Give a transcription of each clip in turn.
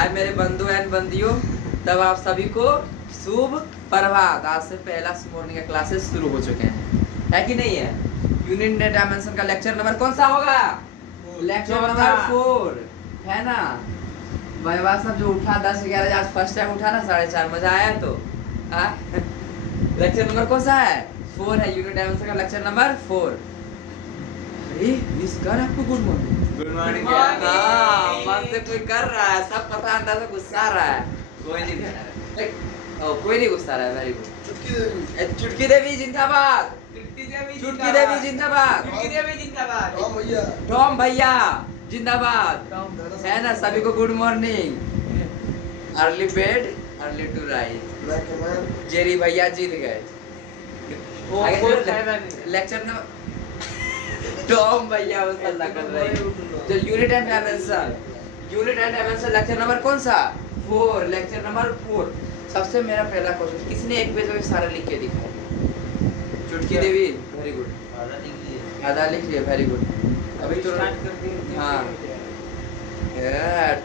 आज मेरे बंधु एंड बंदियों, तब आप सभी को शुभ प्रभात। आज से पहला मॉर्निंग का क्लासेस शुरू हो चुके हैं, है कि नहीं है? यूनिट डायमेंशन का लेक्चर नंबर कौन सा होगा? लेक्चर नंबर 4 है ना। भाई सब जो उठा 10-11 आज फर्स्ट टाइम उठा ना 4:30, मजा आया तो लेक्चर नंबर कौन सा है? 4 है। यूनिट डायमेंशन का लेक्चर नंबर 4। अरे मिस कर आपको गुड मॉर्निंग। Good morning. हाँ, मन से कोई कर रहा है, सब पता अंदर से गुस्सा आ रहा है। कोई नहीं दे रहा है। कोई नहीं गुस्सा आ रहा है। Very good. चुटकी देवी जिंदाबाद। चुटकी देवी जिंदाबाद। टॉम भैया जिंदाबाद। है ना, सभी को good morning. Early bed early to rise. Jerry भैया जीत गए। लेक्चर ना टॉम भैया बस अल्लाह कर रहे हैं। जो unit and dimension lecture number कौन सा? 4। Lecture number 4। सबसे मेरा पहला क्वेश्चन, किसने एक पेज में सारा लिख के दिखाया? चुटकी देवी, वेरी गुड। आधा लिख लिया, वेरी गुड। अभी तो स्टार्ट कर दी। हाँ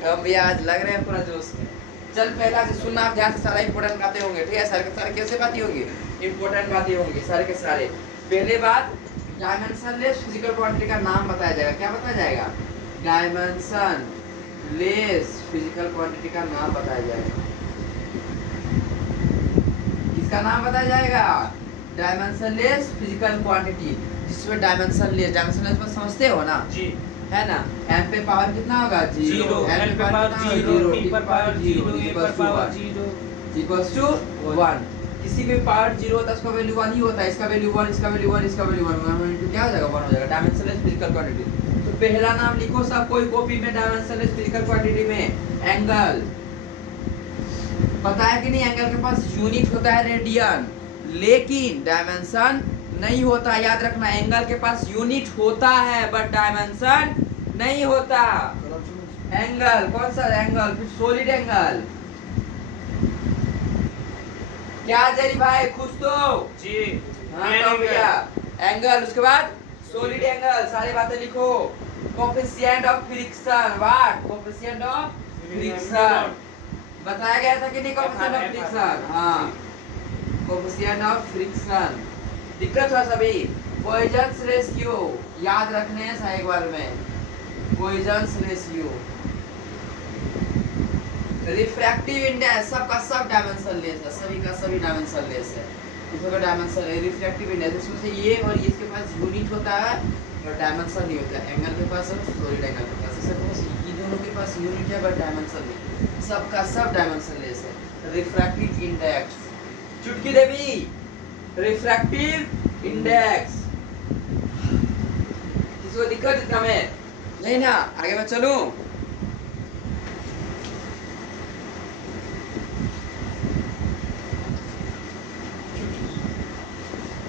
टॉम भैया आज लग रहे हैं पूरा जोश में। चल पहला से सुनना, आप ध्यान से, सारा इंपॉर्टेंट बातें होंगे, ठीक है? सारे के सारे कैसे बातें होंगी? इंपॉर्टेंट बातें होंगी सारे के सारे। पहले बात, डायमेंशनलेस फिजिकल क्वांटिटी का नाम बताया जाएगा। क्या बताया जाएगा? डायमेंशन लेस फिजिकल क्वांटिटी का नाम बताया जाएगा। इसका नाम बताया जाएगा डायमेंशनलेस फिजिकल क्वांटिटी, जिसमें डायमेंशनलेस में समझते हो ना जी, है ना। m पे पावर कितना होगा? 0। n पे पावर 0, t पर पावर 0, a पर पावर 0 इक्वल्स टू 1। किसी भी पावर 0 होता है, उसका वैल्यू 1 ही होता है। इसका वैल्यू 1, इसका वैल्यू 1, इसका वैल्यू 1 इनटू क्या हो जाएगा? 1 हो जाएगा। Dimensionless physical quantity. तो पहला नाम लिखो सब कोई कॉपी में, डायमेंशनलेस फिजिकल क्वांटिटी में एंगल। पता है कि नहीं, एंगल के पास यूनिट होता है रेडियन, लेकिन डायमेंशन नहीं होता। याद रखना, एंगल के पास यूनिट होता है बट डायमेंशन नहीं होता। एंगल कौन सा एंगल? फिर सॉलिड एंगल। क्या जेरी भाई, खुश तो? जी। हाँ तो भैया, एंगल, उसके बाद सॉलिड एंगल। सारी बातें लिखो। Coefficient of friction, what? Coefficient of friction बताया गया था कि नहीं? कोफिशिएंट ऑफ फ्रिक्शन, हाँ, कोफिशिएंट ऑफ फ्रिक्शन। दिक्कत हुआ सभी? पॉइजन्स रेशियो याद रखने हैं एक बार में। पॉइजन्स रेशियो, रिफ्रैक्टिव इंडेक्स, सबका सब डायमेंशन लेस है, सभी का सभी डायमेंशन लेस है। इसका डायमेंशन है रिफ्रैक्टिव इंडेक्स, इसमें से ये और इसके पास यूनिट होता है और डायमेंशन नहीं होता। एंगल के पास और सॉलिड एंगल के पास, ये दोनों के पास यूनिट है बट डायमेंशन नहीं। सबका सब डायमेंशन लेस है। रिफ्रैक्टिव इंडेक्स, चुटकी देवी, रिफ्रैक्टिव इंडेक्स। किसी को दिक्कत में नहीं ना? आगे मैं चलूं?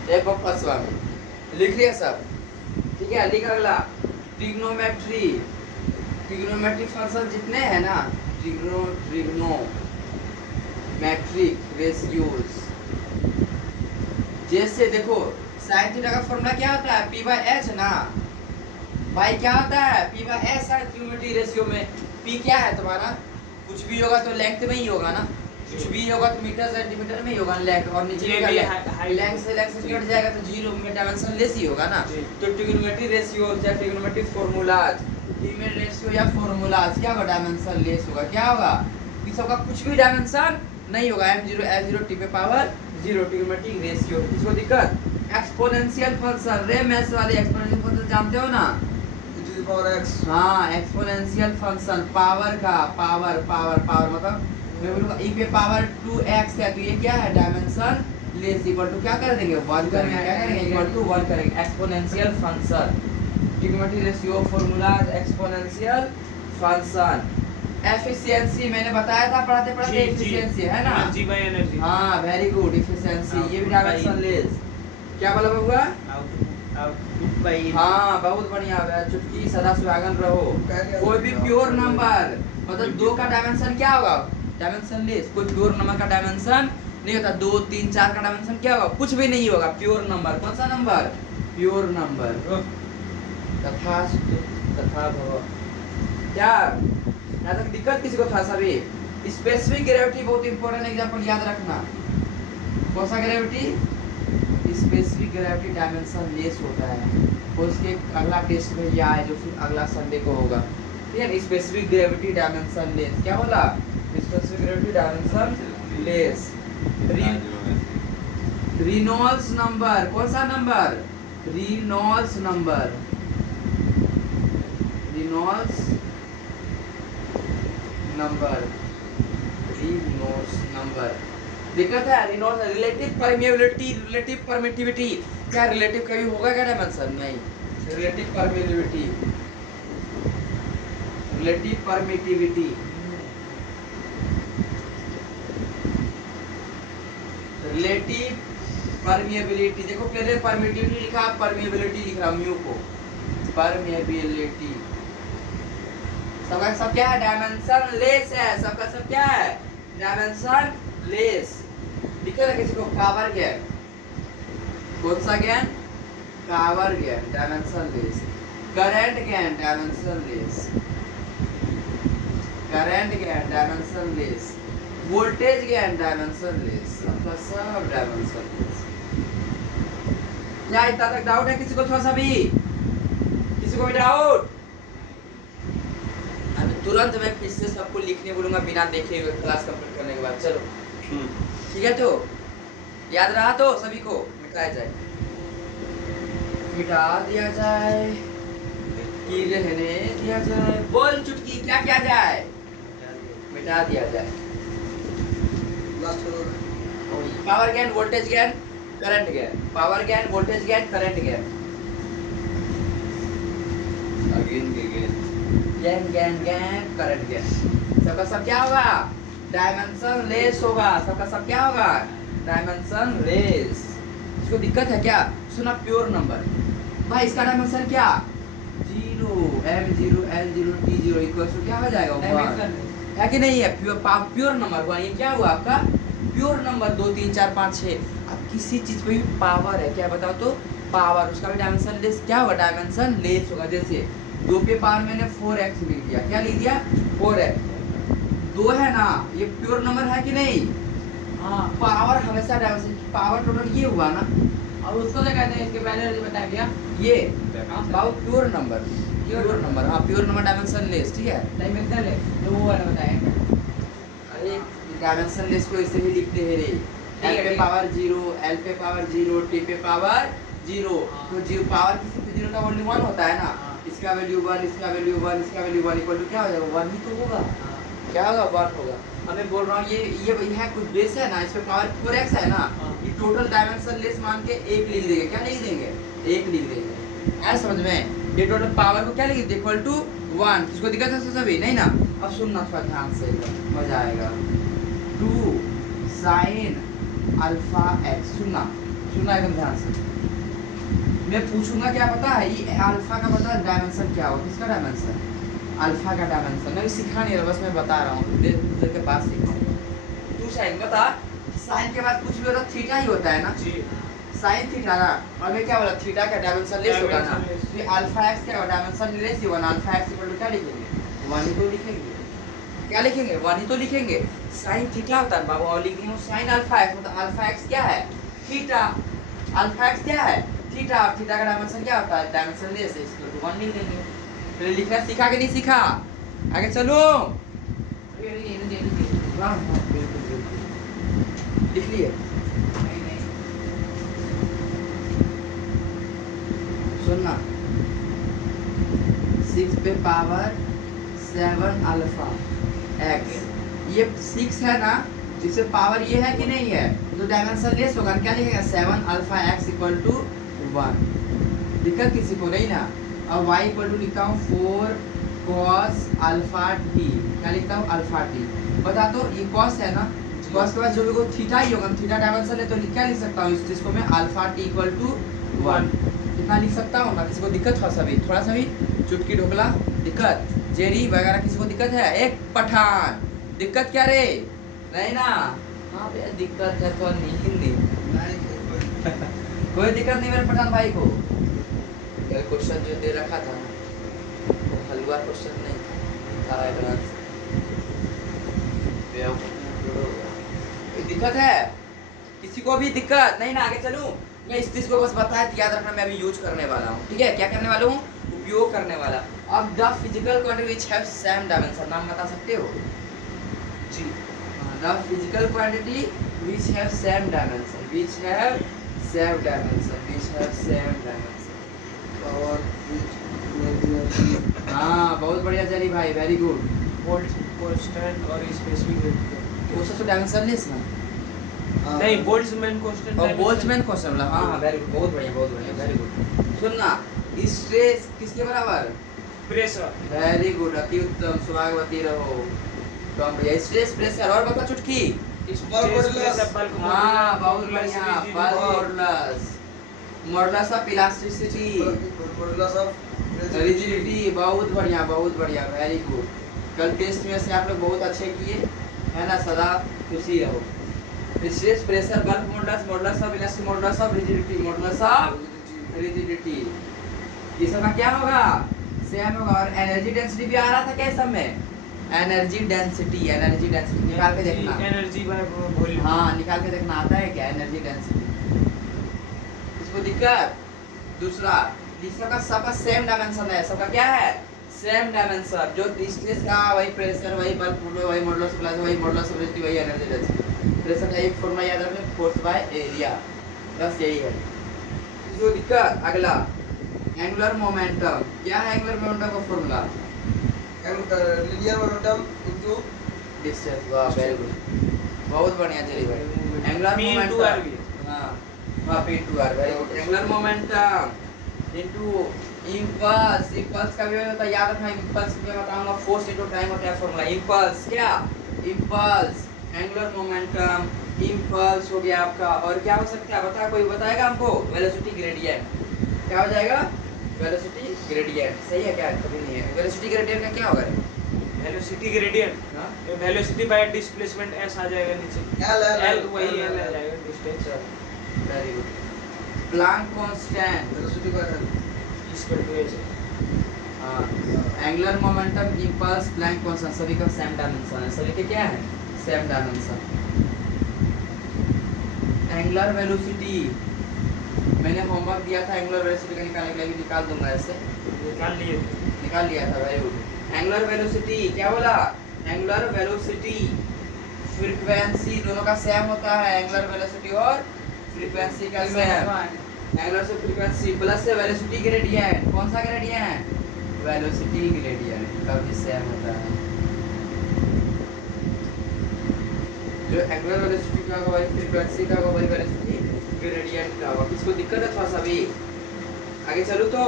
देखो फर्स्ट वन लिख लिया सब, ठीक है? लिख अगला, ट्रिग्नोमेट्री। ट्रिग्नोमेट्री फंक्शन जितने हैं ना, ट्रिग्नोमेट्रिक रेशियोज, जैसे देखो साइन थीटा का फॉर्मूला क्या होता है? p/h ना भाई, क्या होता है? p/s है ट्रिग्नोमेट्री रेशियो में। p क्या है तुम्हारा? कुछ भी होगा तो लेंथ में ही होगा ना, कुछ भी होगा तो मीटर सेंटीमीटर में ही होगा लेंथ, और नीचे का लेंथ से कट जाएगा तो 0 में डायमेंशन लेस ही होगा ना। तो ट्रिग्नोमेट्री रेशियो या ट्रिग्नोमेट्री फार्मूलाज, ट्रिग्नोमेट्री रेशियो या फार्मूलाज क्या होगा? डायमेंशन लेस होगा। क्या होगा? इस सब का कुछ भी डायमेंशन नहीं होगा। m0 f0 t पे पावर 0 ट्रिग्नोमेट्री रेशियो। किसको दिक्कत? एक्सपोनेंशियल फंक्शन, रेमेस वाले एक्सपोनेंशियल फंक्शन जानते हो ना? हाँ, एक्सपोनेंशियल फंक्शन, पावर का पावर मतलब e पे पावर 2x है, तो ये क्या है? Dimension less. इक्वल टू क्या कर देंगे? 1 करेंगे। क्या करेंगे? इक्वल टू 1 करेंगे। Exponential function, trigonometry ratio, formulas, exponential function. Efficiency मैंने बताया था पढ़ाते एफिशिएंसी, है ना? Energy by energy. हाँ वेरी गुड, एफिशिएंसी, ये भी डायमेंशन लेस। क्या बोला बबुआ? हाँ बहुत बढ़िया है। चुटकी सदा सुहागन रहो। कोई भी प्योर नंबर मतलब 2 का डायमेंशन क्या होगा? Dimension less. कोई प्योर नंबर का डायमेंशन नहीं होता। 2, 3, 4 का डायमेंशन क्या होगा? कुछ भी नहीं होगा। प्योर नंबर, कौन सा नंबर? Pure number. तथा भव क्या यहाँ तक दिक्कत किसी को था सभी? स्पेसिफिक ग्रेविटी बहुत इंपॉर्टेंट एग्जांपल याद रखना। कौन सा gravity? Specific gravity dimension less होता है। उसके अगला टेस्ट में ये आए जो फिर अगला संडे को होगा। ठीक है, स्पेसिफिक ग्रेविटी डायमेंशन लेस। क्या बोला? Specific gravity dimension less. Reynolds number, कौन सा number? Reynolds number, Reynolds number, Reynolds number. दिक्कत है Reynolds relative permeability, relative permittivity. क्या रिलेटिव कभी होगा क्या डायमेंशन? नहीं। Relative permeability, relative permittivity, relative permeability. देखो पहले परमिटिविटी लिखा, परमिएबिलिटी लिख रहा हूं म्यू को। परमिएबिलिटी सबका सब क्या है? डायमेंशन लेस है। सबका सब क्या है? Dimensionless. दिक्कत है किसी को? पावर गैन, कौन सा gain? Power gain, dimensionless. Current gain, dimensionless. Current gain, dimensionless. Voltage gain, dimensionless. सबका सब डायमेंशन लेस। क्या इतना तक डाउट है किसी को? थोड़ा सा भी किसी को भी डाउट? अभी तुरंत मैं फिर से सबको लिखने बोलूंगा बिना देखे हुए क्लास कंप्लीट करने के बाद। चलो ठीक है, तो याद रहा तो सभी को मिटाया जाए, मिटा दिया जाए कि रहने दिया जाए। बोल चुटकी, क्या किया जाए? मिटा दिया जाए। Power gain, voltage gain, current gain. Power gain, voltage gain, current gain. Again gain gain gain gain, current gain. सबका सब क्या होगा? डायमेंशन लेस होगा। सबका सब क्या होगा? Dimension less. इसको दिक्कत है क्या? सुना प्योर नंबर भाई, इसका डायमेंशन क्या? 0, m0 n0 t0 equal to क्या हो जाएगा? 1 है कि नहीं है? प्योर नंबर हुआ। ये क्या हुआ आपका? Pure number. 2 3 4 5 6। अब किसी चीज पे भी पावर है क्या बताओ तो? पावर, उसका भी डायमेंशन लेस क्या होगा? डायमेंशन लेस होगा। जैसे 2 के पावर मैंने 4x लिख दिया। क्या लिख दिया? 4x। 2 है ना, ये प्योर नंबर है कि नहीं? हाँ। पावर हमेशा डायमेंशन, पावर टोटल ये हुआ ना। और उसको क्या कहते हैं? इसके पहले बताया गया ये प्योर नंबर, प्योर नंबर। हाँ, प्योर नंबर डायमेंशन लेस। ठीक है, डायमेंशन लेस जो वो वाला बताया। अरे डायमेंशन लेस को इसे ही लिखते हैं रे। l पे पावर 0, l पे पावर 0, t पे पावर 0। तो जीरो पावर किसी पे 0 का वैल्यू 1 होता है ना। इसका वैल्यू 1, इसका वैल्यू 1, इसका वैल्यू 1 इक्वल टू क्या हो जाएगा? 1 ही तो होगा। क्या होगा? 1 होगा। अब मैं बोल रहा हूँ ये है कुछ बेस है ना, इस पे पावर 4x है ना, ये टोटल डायमेंशन लेस मान के 1 लिख देंगे। क्या लिख देंगे? 1 लिख देंगे। ऐसा समझ में? ये टोटल पावर को क्या लिख देंगे? Equal to 1। किसको दिक्कत है सभी? नहीं ना? अब सुनना थोड़ा ध्यान से, मजा आएगा। 2 sin अल्फा x। सुनना एकदम ध्यान से। मैं पूछूंगा क्या पता है? ये अल्फा का पता है डायमेंशन क्या होगा? किसका डायमेंशन? अल्फा का डायमेंशन। मैं सिखा नहीं रहा, बस मैं बता रहा हूँ। दूसरे के पास सीखा। 2 sin बता, साइन के बाद कुछ भी होता थीटा ही होता है ना जी। साइन थीटा ना, और मैं क्या बोला? थीटा का डायमेंशन लेस होगा ना। तो अल्फा x क्या होगा? डायमेंशन लेस ही 1। अल्फा x इक्वल टू क्या लिखेंगे? 1 ही तो लिखेंगे। क्या लिखेंगे? 1 ही तो लिखेंगे। साइन थीटा होता है बाबू, और लिख रही हूं साइन अल्फा x। मतलब अल्फा x क्या है? थीटा। अल्फा x क्या है? थीटा। और थीटा का डायमेंशन क्या होता है? डायमेंशन लेस है, इसको तो 1 लिख देंगे। फिर लिखना सीखा कि नहीं सीखा? आगे चलो। लिख लिए? सुनना, 6 पे पावर 7 अल्फा x। ये 6 है ना, जिससे पावर ये है कि नहीं है? तो डायमेंशन लेस होगा। क्या लिखेगा? 7 अल्फा x इक्वल टू 1। दिक्कत किसी को नहीं ना? अब y इक्वल टू लिखता हूँ 4 cos अल्फा t। क्या लिखता हूँ? Alpha t। बता तो ये cos है ना, cos के बाद जो भी को थीटा ही होगा। थीटा डायमेंशन है तो क्या लिख सकता हूँ? इस चीज को मैं अल्फा t इक्वल टू 1 इतना लिख सकता हूँ ना। किसी को दिक्कत थोड़ा सा भी चुटकी ढोकला दिक्कत? जेरी वगैरह किसी को दिक्कत है? एक पठान दिक्कत क्या रे? नहीं ना? हाँ भैया दिक्कत है तो नहीं हिंदी। कोई दिक्कत नहीं मेरे पठान भाई को। क्वेश्चन जो दे रखा था ना वो हलवा क्वेश्चन नहीं था, एडवांस कोई दिक्कत है? किसी को भी दिक्कत नहीं ना? आगे चलूं? मैं इस चीज को बस बताया याद रखना, मैं अभी यूज करने वाला हूँ, ठीक है? क्या करने वाला हूँ? उपयोग करने वाला। अब the physical quantity which have same dimension, नाम बता सकते हो? जी the physical quantity which have same dimension, which have same dimension, which have same dimension. Power हाँ बहुत बढ़िया जरी भाई, वेरी गुड। वोल्ट कांस्टेंट और स्पेसिफिक वो सब तो डायमेंशनलेस ना? नहीं बोल्ट्जमैन कांस्टेंट और बोल्ट्जमैन क्वेश्चन वाला, हाँ हाँ वेरी गुड, बहुत बढ़िया वेरी गुड। सुनना, स्ट्रेस किसके बराबर? प्रेशर वेरी गुड, अति उत्तम, सुहागवती रहो। तो हम भैया स्ट्रेस प्रेशर और बता चुटकी। हाँ बहुत बढ़िया, bulk modulus, modulus of elasticity, rigidity, बहुत बढ़िया वेरी गुड। कल टेस्ट में से आप लोग बहुत अच्छे किए है ना, सदा खुशी रहो। Stress pressure bulk modulus, modulus of elasticity, modulus of rigidity, modulus of rigidity, ये सब का क्या होगा? सेम होगा। और एनर्जी डेंसिटी भी आ रहा था क्या सब में? एनर्जी डेंसिटी निकाल के देखना। एनर्जी बाय वॉल्यूम, हाँ निकाल के देखना, आता है क्या एनर्जी डेंसिटी? इसको दिक्कत? दूसरा, सबका सबका सेम डायमेंशन है, सबका क्या है? Same dimension. जो स्ट्रेस का वही प्रेशर, वही बल्क, वही मॉडुलस ऑफ प्लस, वही मॉडुलस ऑफ रिजिडिटी, वही एनर्जी डेंसिटी। प्रेशर का एक फॉर्मूला याद रखना, फोर्स बाय एरिया, बस यही है। इसको दिक्कत? अगला एंगुलर मोमेंटम, क्या है एंगुलर मोमेंटम का formula? linear momentum into distance. वाह वेरी गुड, बहुत बढ़िया चली भाई। एंगुलर P into R भी मोमेंटम, हां P into R, very good. Angular momentum into impulse, impulse का भी होता है, याद रखना। इंपल्स में बताऊंगा, फोर्स इनटू टाइम होता है फॉर्मूला। इंपल्स क्या? इंपल्स, एंगुलर मोमेंटम, इंपल्स हो गया आपका। और क्या हो सकता है बता, कोई बताएगा हमको? वेलोसिटी ग्रेडियंट, क्या हो जाएगा? वेलोसिटी ग्रेडियंट, सही है क्या? कभी नहीं है। वेलोसिटी ग्रेडियंट का क्या होगा? वेलोसिटी ग्रेडियंट, हाँ वेलोसिटी बाय डिस्प्लेसमेंट s आ जाएगा नीचे, L वही L आ जाएगा distance. Very good. Planck constant, velocity का L इसका तो ऐसे हाँ। Angular momentum, impulse, Planck constant, सभी का सेम डायमेंशन है, सभी के क्या है? Same dimension. एंगुलर वेलोसिटी मैंने होमवर्क दिया था, एंगुलर वेलोसिटी का निकालने के लिए, निकाल दूंगा ऐसे, निकाल लिया था, वेरी गुड। एंगुलर वेलोसिटी क्या बोला? एंगुलर वेलोसिटी फ्रीक्वेंसी दोनों का सेम होता है, एंगुलर वेलोसिटी और फ्रीक्वेंसी का सेम। एंगुलर से फ्रीक्वेंसी प्लस से वेलोसिटी ग्रेडियंट, कौन सा ग्रेडियंट? वेलोसिटी ग्रेडियंट का भी सेम होता है। जो एंगुलर वेलोसिटी का होगा वही फ्रीक्वेंसी का होगा, वही वेलोसिटी ग्रेडियंट का होगा। किसको दिक्कत है थोड़ा सा भी? आगे चलो तो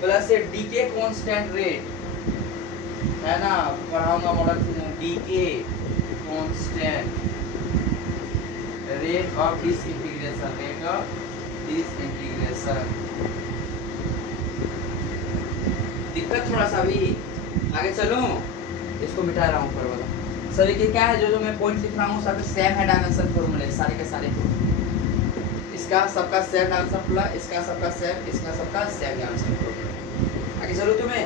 प्लस से डीके कांस्टेंट रेट है ना, पढ़ाऊंगा मॉडल से। Decay constant rate of disintegration, rate of disintegration. दिक्कत थोड़ा सा भी? आगे चलो, इसको मिटा रहा हूँ ऊपर वाला। सभी के क्या है, जो जो मैं पॉइंट लिख रहा हूँ सब सेम है डायमेंशन फॉर्मूले, सारे के सारे। इसका सबका सेम डायमेंशन फॉर्मूला, इसका सबका सेम, इसका सबका सेम डायमेंशन फॉर्मूला। आगे चलो, तुम्हें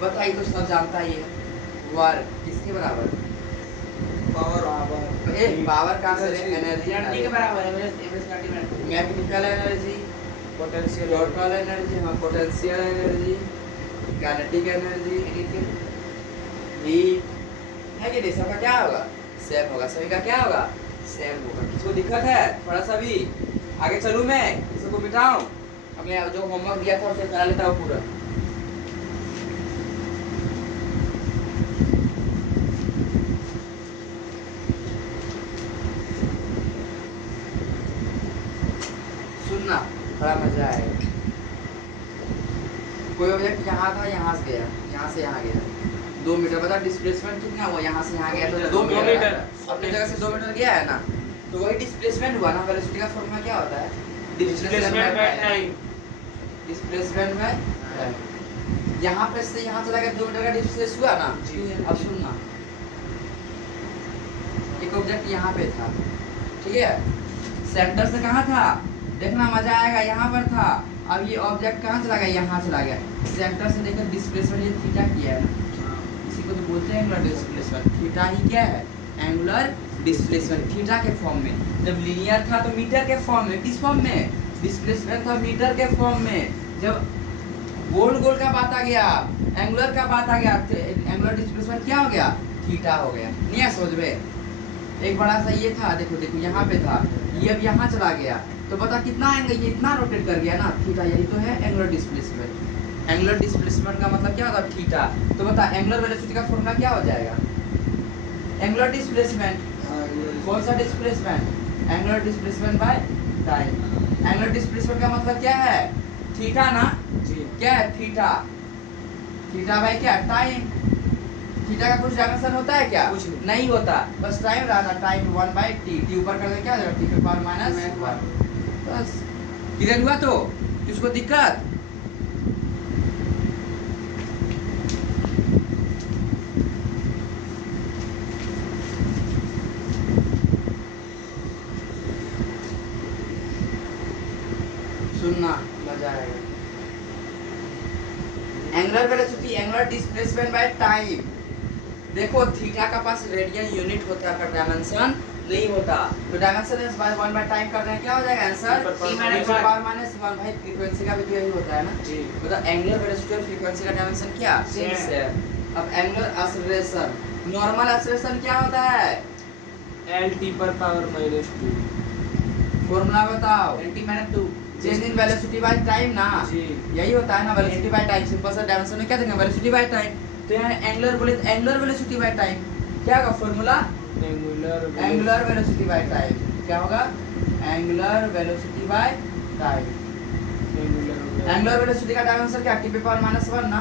बताइए तो सब जानता ही है। वर्क किसके बराबर? पावर ए पावर कहां से? एनर्जी एनर्जी के बराबर है, mechanical energy, potential total energy, हाँ potential energy, kinetic energy, heat है कि नहीं? सबका क्या होगा? सेम होगा, सभी का क्या होगा? सेम होगा। किसको दिक्कत है थोड़ा सा भी? आगे चलूं मैं, इसको मिटाऊं? अब मैं जो होमवर्क दिया था उसे करा लेता हूं पूरा। सुनना, बड़ा मजा आएगा। कोई ऑब्जेक्ट यहाँ था, यहाँ से गया, यहाँ से यहाँ गया 2 मीटर, बता डिस्प्लेसमेंट कितना हुआ? यहाँ से यहाँ गया तो 2 मीटर, अपनी जगह से 2 मीटर गया है ना, तो वही डिस्प्लेसमेंट हुआ ना। वेलोसिटी का फॉर्मूला क्या होता है? डिस्प्लेसमेंट बाय टाइम, डिस्प्लेसमेंट में यहाँ पे से यहाँ चला गया, 2 मीटर का डिस्प्लेस हुआ ना। अब सुनना, एक ऑब्जेक्ट यहाँ पे था, ठीक है, सेंटर से कहाँ था? देखना मजा आएगा, यहाँ पर था। अब ये ऑब्जेक्ट कहाँ चला गया? यहाँ चला गया। सेंटर से देखकर डिस्प्लेसमेंट ये थीटा किया है ना, इसी को तो बोलते हैं एंगुलर डिस्प्लेसमेंट। थीटा ही क्या है? एंगुलर डिस्प्लेसमेंट, थीटा के फॉर्म में। जब लीनियर था तो मीटर के फॉर्म में, किस फॉर्म में? डिस्प्लेसमेंट था मीटर के फॉर्म में। जब गोल गोल का बात आ गया, एंगुलर का बात आ गया, एंगुलर डिस्प्लेसमेंट क्या हो गया? थीटा हो गया। नहीं है समझ में? एक बड़ा सा ये था, देखो देखो यहाँ पे था, ये अब यहाँ चला गया, तो बता कितना एंगल, ये इतना रोटेट कर गया ना, थीटा। यही तो है एंगुलर डिस्प्लेसमेंट। एंगुलर डिस्प्लेसमेंट का मतलब क्या होता है? थीटा। तो बता एंगुलर वेलोसिटी का फॉर्मूला क्या हो जाएगा? Angular displacement. कौन सा displacement? Angular displacement by time. Angular displacement का मतलब क्या है? थीटा ना जी। क्या है? थीटा। थीटा बाय क्या? टाइम। थीटा का कुछ डायमेंशन होता है क्या? कुछ नहीं होता, बस टाइम रहा था। टाइम 1/t, t ऊपर कर दे क्या हो जाएगा? t के पावर -1। बस क्लियर हुआ? तो किसको दिक्कत? सुनना मजा आएगा। Angular velocity, angular displacement by time. देखो थीटा का पास रेडियन यूनिट होता है पर डायमेंशन नहीं होता, तो dimension is by 1 by time कर रहे हैं, क्या हो जाएगा आंसर? -1 भाई फ्रीक्वेंसी का भी तो यही होता है ना जी। मतलब एंगुलर वेलोसिटी और फ्रीक्वेंसी का डायमेंशन क्या Same है। अब एंगुलर एक्सेलरेशन, नॉर्मल एक्सेलरेशन क्या होता है? LT पर पावर -2। फॉर्मूला बताओ। LT-2। Change in velocity by time ना, जी। यही होता है ना, वेलोसिटी बाय टाइम। सिंपल सा डायमेंशन में क्या देंगे? Velocity by time. तो यहाँ एंगुलर बोले तो एंगुलर वेलोसिटी बाय टाइम क्या होगा formula? Angular velocity by time क्या होगा? Angular velocity by time. Angular velocity का डायमेंशन क्या? t पे पावर -1 ना,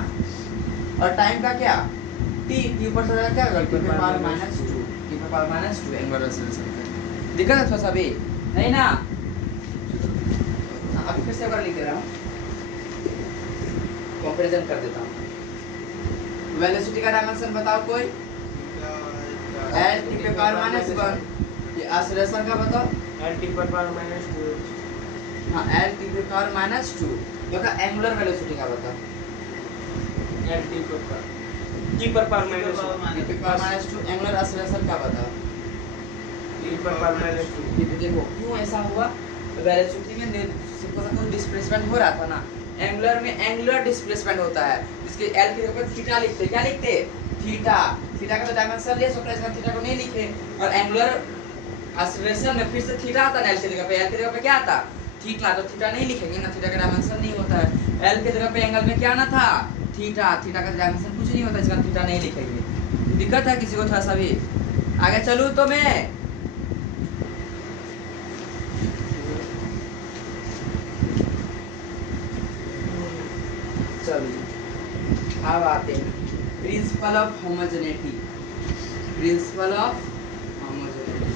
और टाइम का क्या? t ऊपर से क्या होगा? t पे पावर -2, t पे पावर -2 एंगुलर एक्सेलरेशन का। दिक्कत है थोड़ा सा भी नहीं ना? अभी फिर से एक बार लिख दे रहा हूँ, कंपैरिजन कर देता हूँ। वेलोसिटी का डायमेंशन बताओ कोई? l t पे पावर -1। ये एक्सेलरेशन का बताओ? LT पर पावर -2। हाँ l t पे पावर -2। बता एंगुलर वेलोसिटी का बताओ? LT पर पावर T पर पावर -2। t पे पावर -2। एंगुलर एक्सेलरेशन का बताओ? T पर पावर -2। ये देखो क्यों ऐसा हुआ? वेलोसिटी में सिंपल सा डिस्प्लेसमेंट हो रहा था ना, एंगुलर में एंगुलर डिस्प्लेसमेंट होता है, जिसके l के ऊपर थीटा लिखते, क्या लिखते? थीटा। थीटा का तो डायमेंशन लेस होता है, इसका थीटा को नहीं लिखे। और एंगुलर एक्सेलरेशन में फिर से थीटा आता है, l के जगह पे, l के जगह पे क्या आता? थीटा। तो थीटा नहीं लिखेंगे ना, थीटा का डायमेंशन नहीं होता है। l के जगह पे एंगल में क्या आना था? थीटा। थीटा का डायमेंशन कुछ नहीं होता, इसका थीटा नहीं लिखेंगे। दिक्कत है किसी को थोड़ा सा भी? आगे चलूं तो मैं चलिए अब आते हैं principle of homogeneity. Principle of homogeneity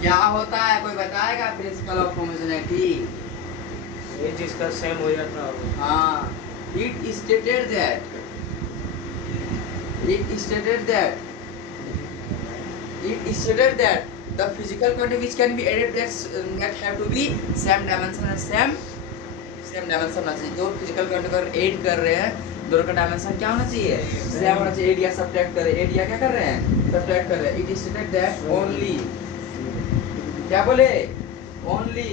क्या होता है? कोई बताएगा प्रिंसिपल ऑफ होमोजेनिटी? ये जिसका सेम हो जाता है। हाँ, it stated that the physical quantity which can be added that have to be same dimension and same dimension होना चाहिए। जो फिजिकल क्वांटिटी को ऐड कर रहे हैं दोनों का डायमेंशन क्या होना चाहिए? सेम होना चाहिए। एरिया सब्ट्रैक्ट कर रहे हैं, एरिया क्या कर रहे हैं? सब्ट्रैक्ट कर रहे हैं। it stated that only क्या बोले? only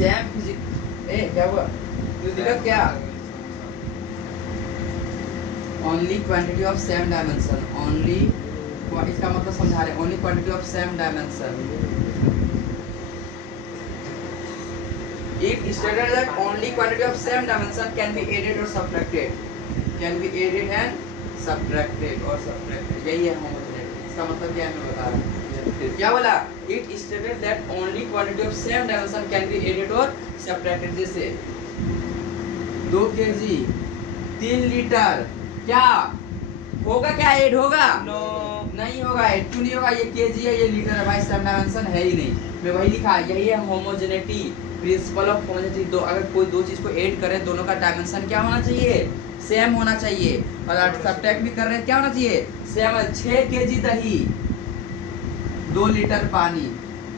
same physical क्या हुआ? दिक्कत क्या? only quantity of same dimension, only इसका मतलब समझा रहे, only quantity of same dimension। It stated that only quantity of same dimension can be added or subtracted, यही है होमोजेनिटी। इसका मतलब क्या है मैं बता रहा हूँ। क्या बोला? It stated that only quantity of same dimension can be added or subtracted। जैसे 2 kg 3 लीटर क्या होगा? क्या ऐड होगा? नो। नहीं होगा। ऐड क्यों नहीं होगा? ये केजी है, ये लीटर है भाई, सेम डायमेंशन है ही नहीं। मैं वही लिखा, यही है होमोजेनिटी, प्रिंसिपल ऑफ होमोजेनिटी। दो अगर कोई दो चीज को ऐड करे, दोनों का डायमेंशन क्या होना चाहिए? सेम होना चाहिए। और सब्ट्रैक्ट भी कर रहे हैं, क्या होना चाहिए? सेम। 6 केजी दही 2 लीटर पानी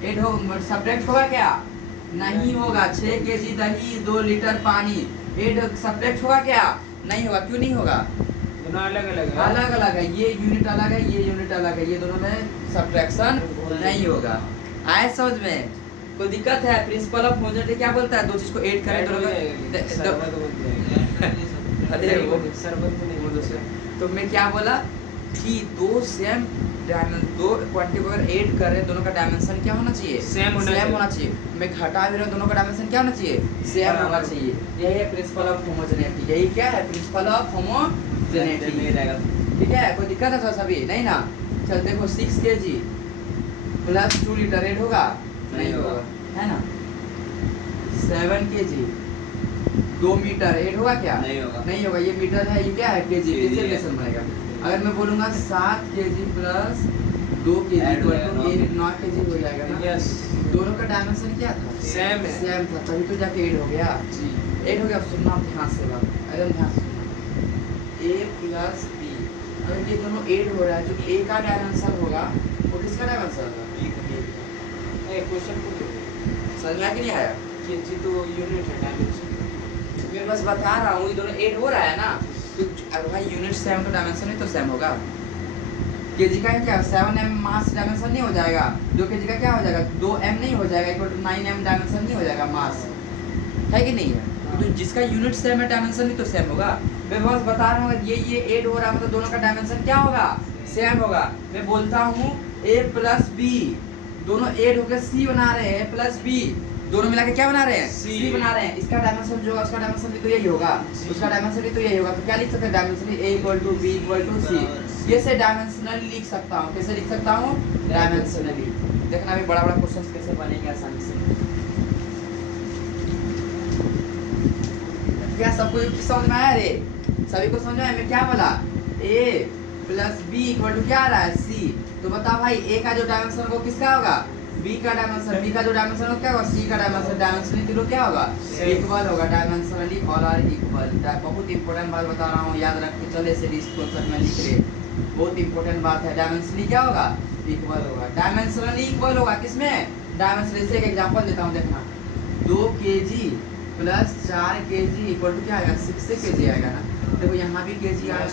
ऐड हो, सब्ट्रैक्ट होगा क्या? नहीं होगा। 6 केजी दही 2 लीटर पानी 8 सब्ट्रैक्ट होगा क्या? नहीं होगा। क्यों नहीं होगा? दोनों अलग अलग है। अलग अलग है, ये यूनिट अलग है, ये यूनिट अलग है, ये दोनों में सब्ट्रैक्शन नहीं होगा। आए समझ में? कोई दिक्कत है? प्रिंसिपल ऑफ होमोजेनिटी क्या बोलता है? दो चीज को ऐड करें दोनों अरे वो तो मैं क्या बोला कि दो सेम दो क्वांटिटी अगर ऐड करें दोनों का डायमेंशन क्या होना चाहिए? सेम होना चाहिए। मैं घटा भी रहा हूं, दोनों का डायमेंशन क्या होना चाहिए? सेम होना चाहिए। यही है प्रिंसिपल ऑफ होमोजेनिटी। यही क्या है? Principle of homogeneity. ठीक है, कोई दिक्कत है तो सभी नहीं ना? चल देखो 6 kg प्लस 2 लीटर ऐड होगा? नहीं होगा, है ना? 7 kg 2 मीटर ऐड होगा क्या? नहीं होगा। नहीं होगा। ये मीटर है, ये क्या है? केजी। kg किससे है। रिलेशन बनेगा? अगर मैं बोलूंगा 7 kg प्लस 2 kg Add हो जाएगा, 9 kg हो जाएगा ना? यस दोनों का डायमेंशन क्या था? सेम है। सेम था, तभी तो जाके ऐड हो गया। जी ऐड हो गया। सुनना ध्यान से बात, एकदम ध्यान से सुनना। a प्लस b, अगर ये दोनों ऐड हो रहा है, जो a का डायमेंशन होगा वो किसका डायमेंशन होगा? एक क्वेश्चन पूछो समझ में आया कि नहीं आया? केजी तो यूनिट है डायमेंशन। मैं बस बता रहा हूँ, ये दोनों ऐड हो रहा है ना, तो अरे भाई यूनिट सेम का डायमेंशन ही तो सेम होगा। केजी का क्या 7m मास डायमेंशन नहीं हो जाएगा? 2 केजी का क्या हो जाएगा? 2m नहीं हो जाएगा, इक्वल टू 9m डायमेंशन नहीं हो जाएगा मास, है कि नहीं है? तो जिसका यूनिट सेम है डायमेंशन ही तो सेम होगा। मैं बस बता रहा हूँ ये ऐड हो रहा है मतलब दोनों का डायमेंशन क्या होगा? सेम होगा। मैं बोलता हूँ a प्लस b, दोनों ऐड होकर c बना रहे हैं, प्लस b दोनों मिला के क्या बना रहे हैं? C c बना रहे हैं। इसका डायमेंशन जो होगा उसका डायमेंशन भी तो यही होगा, उसका डायमेंशन भी तो यही होगा। तो क्या लिख सकते हैं? Dimensionally a equal to b equal to c। ये से डायमेंशनली लिख सकता हूँ। कैसे लिख सकता हूँ? डायमेंशनली। देखना अभी बड़ा बड़ा क्वेश्चंस कैसे बनेंगे आसानी से। क्या सबको युक्ति समझ में आया रे? सभी को समझ में आया? मैं क्या बोला? a plus b equal to क्या आ रहा है? c। तो बता भाई a का जो डायमेंशन वो किसका होगा? b का डायमेंशन। b का जो डायमेंशन होगा क्या होगा? c का डायमेंशन। डायमेंशनली तीनों क्या होगा? इक्वल होगा। Dimensionally all are equal. बहुत इंपॉर्टेंट बात बता रहा हूँ, याद रख के चले से इस क्वेश्चन में लिख ले। बहुत इंपॉर्टेंट बात है। डायमेंशनली क्या होगा? इक्वल होगा। डायमेंशनली इक्वल होगा किसमें? डायमेंशनली से एक एग्जांपल देता हूँ, देखना। 2 kg plus 4 kg equal to क्या आएगा? 6 kg आएगा ना? देखो यहाँ भी kg आया,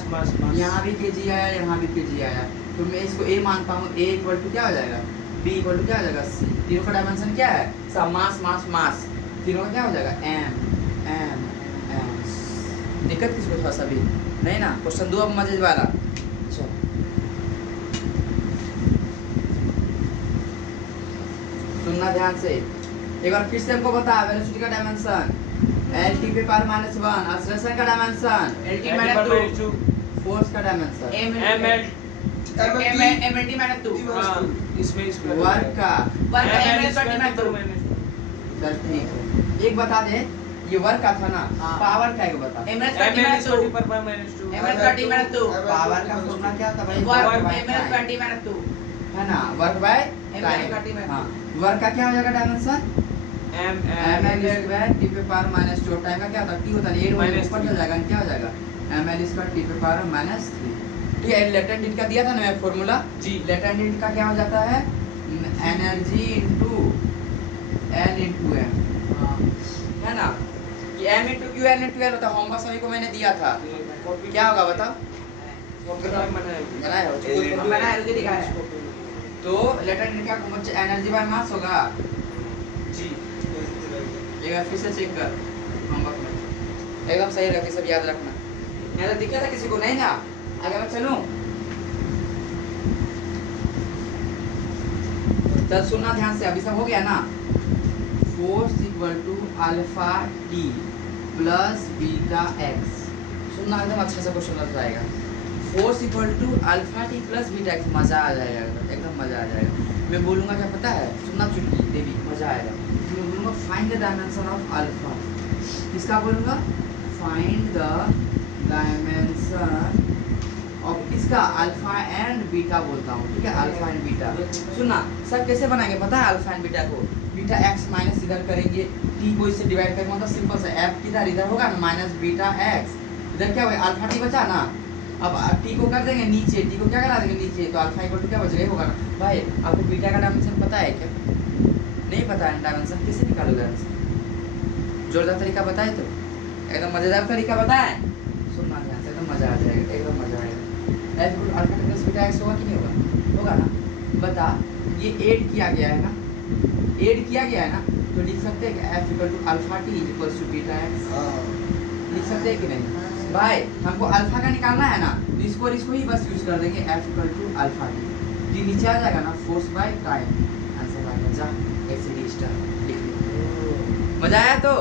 यहाँ भी kg आया, यहाँ भी kg आया। तो मैं इसको a मानता हूँ। a इक्वल टू क्या हो जाएगा? b इक्वल टू क्या हो जाएगा? c। तीनों का डायमेंशन क्या है? सब मास मास मास। तीनों का क्या हो जाएगा? m। दिक्कत किसको था? सभी नहीं ना? क्वेश्चन 2 अब मजे वाला। चलो सुनना ध्यान से एक बार फिर से हमको बता। वेलोसिटी का डायमेंशन lt पे पावर -1, एक्सेलरेशन का डायमेंशन lt माइनस 2, फोर्स का डायमेंशन ml mlt माइनस 2 हाँ इसमें वर्क का वर्क ml ml माइनस 2 चल ठीक है। एक बता दे, ये वर्क का था ना? हाँ। पावर का एक बता। ml माइनस 2 पर माइनस 2 ml माइनस 2 पावर का फॉर्मूला क्या था भाई? Work by ml time, minus 2 है ना? Work by ml time. हाँ, वर्क का क्या हो जाएगा डायमेंशन? ml स्क्वायर t पे पावर -2। टाइम का क्या होता है? t होता है, ये ऊपर चला जाएगा, क्या हो जाएगा? ml स्क्वायर t पे पावर -3। ठीक है, लेटेंट हीट का दिया था ना मैं फॉर्मूला जी। लेटेंट हीट का क्या हो जाता है? Energy into L into m, है ना? कि m into q L into L होता है। होमवर्क सभी को मैंने दिया था। क्या होगा बताओ? बनाया हो बनाया रुके दिखा है। तो लेटेंट हीट का एनर्जी बाय मास होगा। जी एक बार फिर से चेक कर होमवर्क में, एकदम सही रखी, सब याद रखना। नहीं तो दिक्कत है किसी को? नहीं ना? आगे मैं चलूं? चल सुनना ध्यान से, अभी सब हो गया ना? Force equal to alpha t plus beta x. सुनना एकदम अच्छे से क्वेश्चन लग जाएगा। Force equal to alpha t plus beta x. मजा आ जाएगा, एकदम मजा आ जाएगा। मैं बोलूंगा क्या पता है? सुनना चुटकी देवी, मजा आएगा। मैं बोलूंगा find the dimension of alpha. किसका बोलूंगा? फाइंड द डायमेंशन ऑफ किसका? अल्फा एंड बीटा बोलता हूँ। ठीक है, अल्फा एंड बीटा। सुनना सब कैसे बनाएंगे पता है? अल्फा एंड बीटा को बीटा एक्स माइनस इधर करेंगे, टी को इससे डिवाइड करेंगे, मतलब सिंपल सा एफ किधर इधर होगा ना, माइनस बीटा एक्स। इधर क्या होगा? अल्फा टी बचा ना? अब टी को कर देंगे नीचे, टी को क्या करा देंगे नीचे, तो अल्फा इक्वल टू क्या बचेगा? होगा ना भाई? आपको बीटा का डायमेंशन पता है क्या? नहीं पता है डायमेंशन? कैसे निकालोगे डायमेंशन? जोरदार तरीका बताए तो एकदम मजेदार तरीका बताएं, सुनना ध्यान से, एकदम मजा आ जाएगा, एकदम मजा आएगा। F equal alpha plus beta x होगा कि नहीं होगा? होगा ना? बता, ये ऐड किया गया है ना, ऐड किया गया है ना, तो लिख सकते हैं कि F equal to alpha t equals to beta x, हाँ लिख सकते हैं कि नहीं? भाई हमको अल्फा का निकालना है ना, तो इसको और इसको ही बस यूज कर देंगे, F equal to alpha t नीचे आ जाएगा ना, फोर्स बाय टाइम, आंसर आ गया। जा ऐसे डी स्टार लिख लो। मजा आया तो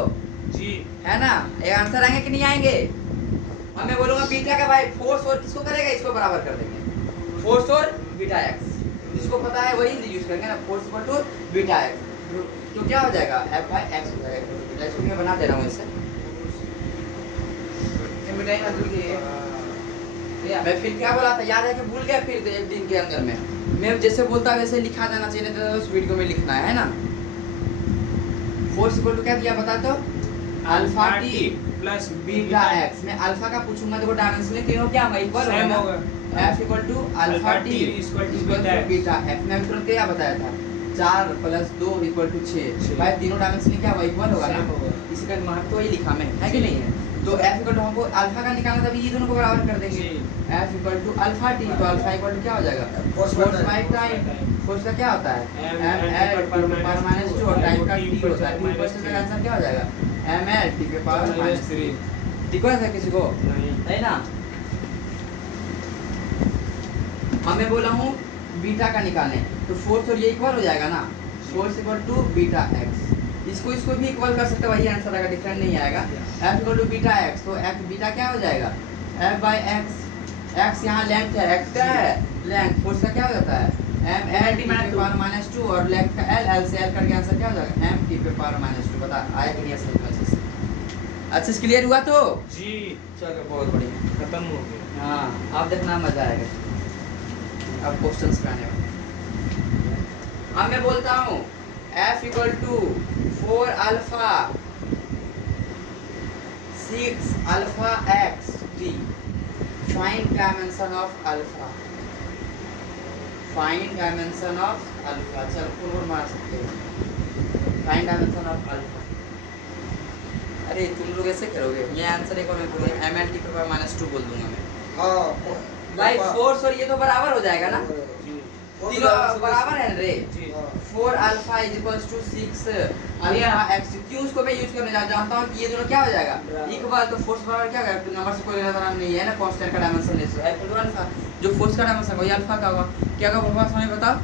जी है ना? ये आंसर आएंगे कि नहीं आएंगे? और मैं बोलूंगा बीटा का भाई फोर्स और किसको करेगा, इसको बराबर कर देंगे, फोर्स और बीटा एक्स, जिसको पता है वही यूज करेंगे ना, force equal to beta x, तो क्या हो जाएगा, एफ बाय एक्स हो जाएगा। बीटा एक्स को मैं बना दे रहा हूँ इसे, मिटाई मत लीजिए। मैं फिर क्या बोला था, याद है कि भूल गया फिर एक दिन के अंदर में, मैं जैसे बोलता वैसे लिखा जाना चाहिए, तो उस वीडियो में लिखना है ना। फोर्स इक्वल टू क्या दिया बता तो, alpha t plus beta x. मैं अल्फा का पूछूंगा, देखो डायमेंशन तीनों क्या होगा, इक्वल सेम होगा होगा। F equal to alpha t equal to equal to beta x. मैं तुरंत क्या बताया था, 4 + 2 इक्वल टू 6। भाई तीनों डायमेंशन क्या होगा, इक्वल होगा ना, Same होगा। इसी का महत्व वही लिखा मैं, है कि नहीं है? तो एफ इक्वल टू हमको अल्फा का निकालना था, अभी ये दोनों को बराबर कर देंगे, F equal to alpha t, तो अल्फा इक्वल टू क्या हो जाएगा, Force force by by time। Time. Force का क्या होता है, M एम एल टी के पावर माइनस 2 और टाइम का टी होता है, टी का आंसर क्या हो जाएगा, एम एल टी के पावर माइनस 3। ठीक है किसी को नहीं है ना? हमें बोला हूँ बीटा का निकालने, तो फोर्स और ये इक्वल हो जाएगा ना, force equal to beta x, इसको भी इक्वल कर सकते हैं, वही आंसर आएगा, डिफरेंट नहीं आएगा। F equal to beta x, तो एफ बीटा क्या हो जाएगा, एफ बाय एक्स, एक्स यहाँ लेंथ है, एक्स क्या है लेंथ, फोर्स का क्या हो जाता है एम एल टी के पावर माइनस 2 और लेंथ का एल, एल से एल करके आंसर क्या हो जाएगा, एम टी के पावर माइनस 2। बता आया कि नहीं ऐसे? अच्छे से क्लियर हुआ तो? जी चलो बहुत बढ़िया, खत्म हो गया। हाँ अब देखना मजा आएगा। अब क्वेश्चंस पे आने वाले, अब मैं बोलता हूँ f equal to 4 alpha 6 alpha x t, find dimension of alpha, find dimension of alpha. चल और मार सकते हो, फाइंड डायमेंशन ऑफ अल्फा। अरे तुम लोग ऐसे करोगे, मैं आंसर एक और मैं बोलूँगा एम एल टी के पावर माइनस 2 बोल दूंगा मैं। हाँ भाई फोर्स और ये तो बराबर हो जाएगा ना, जी तीनों बराबर है रे। जी 4 alpha is equals to 6 alpha x. क्यों उसको मैं यूज करने जानता हूँ कि ये दोनों क्या हो जाएगा इक्वल, तो फोर्स बराबर क्या होगा, नंबर से कोई लेना देना नहीं है ना, कांस्टेंट का डायमेंशन ले सकते हैं अल्फा, जो फोर्स का डायमेंशन वही अल्फा का होगा। क्या का पापा समझ बताओ,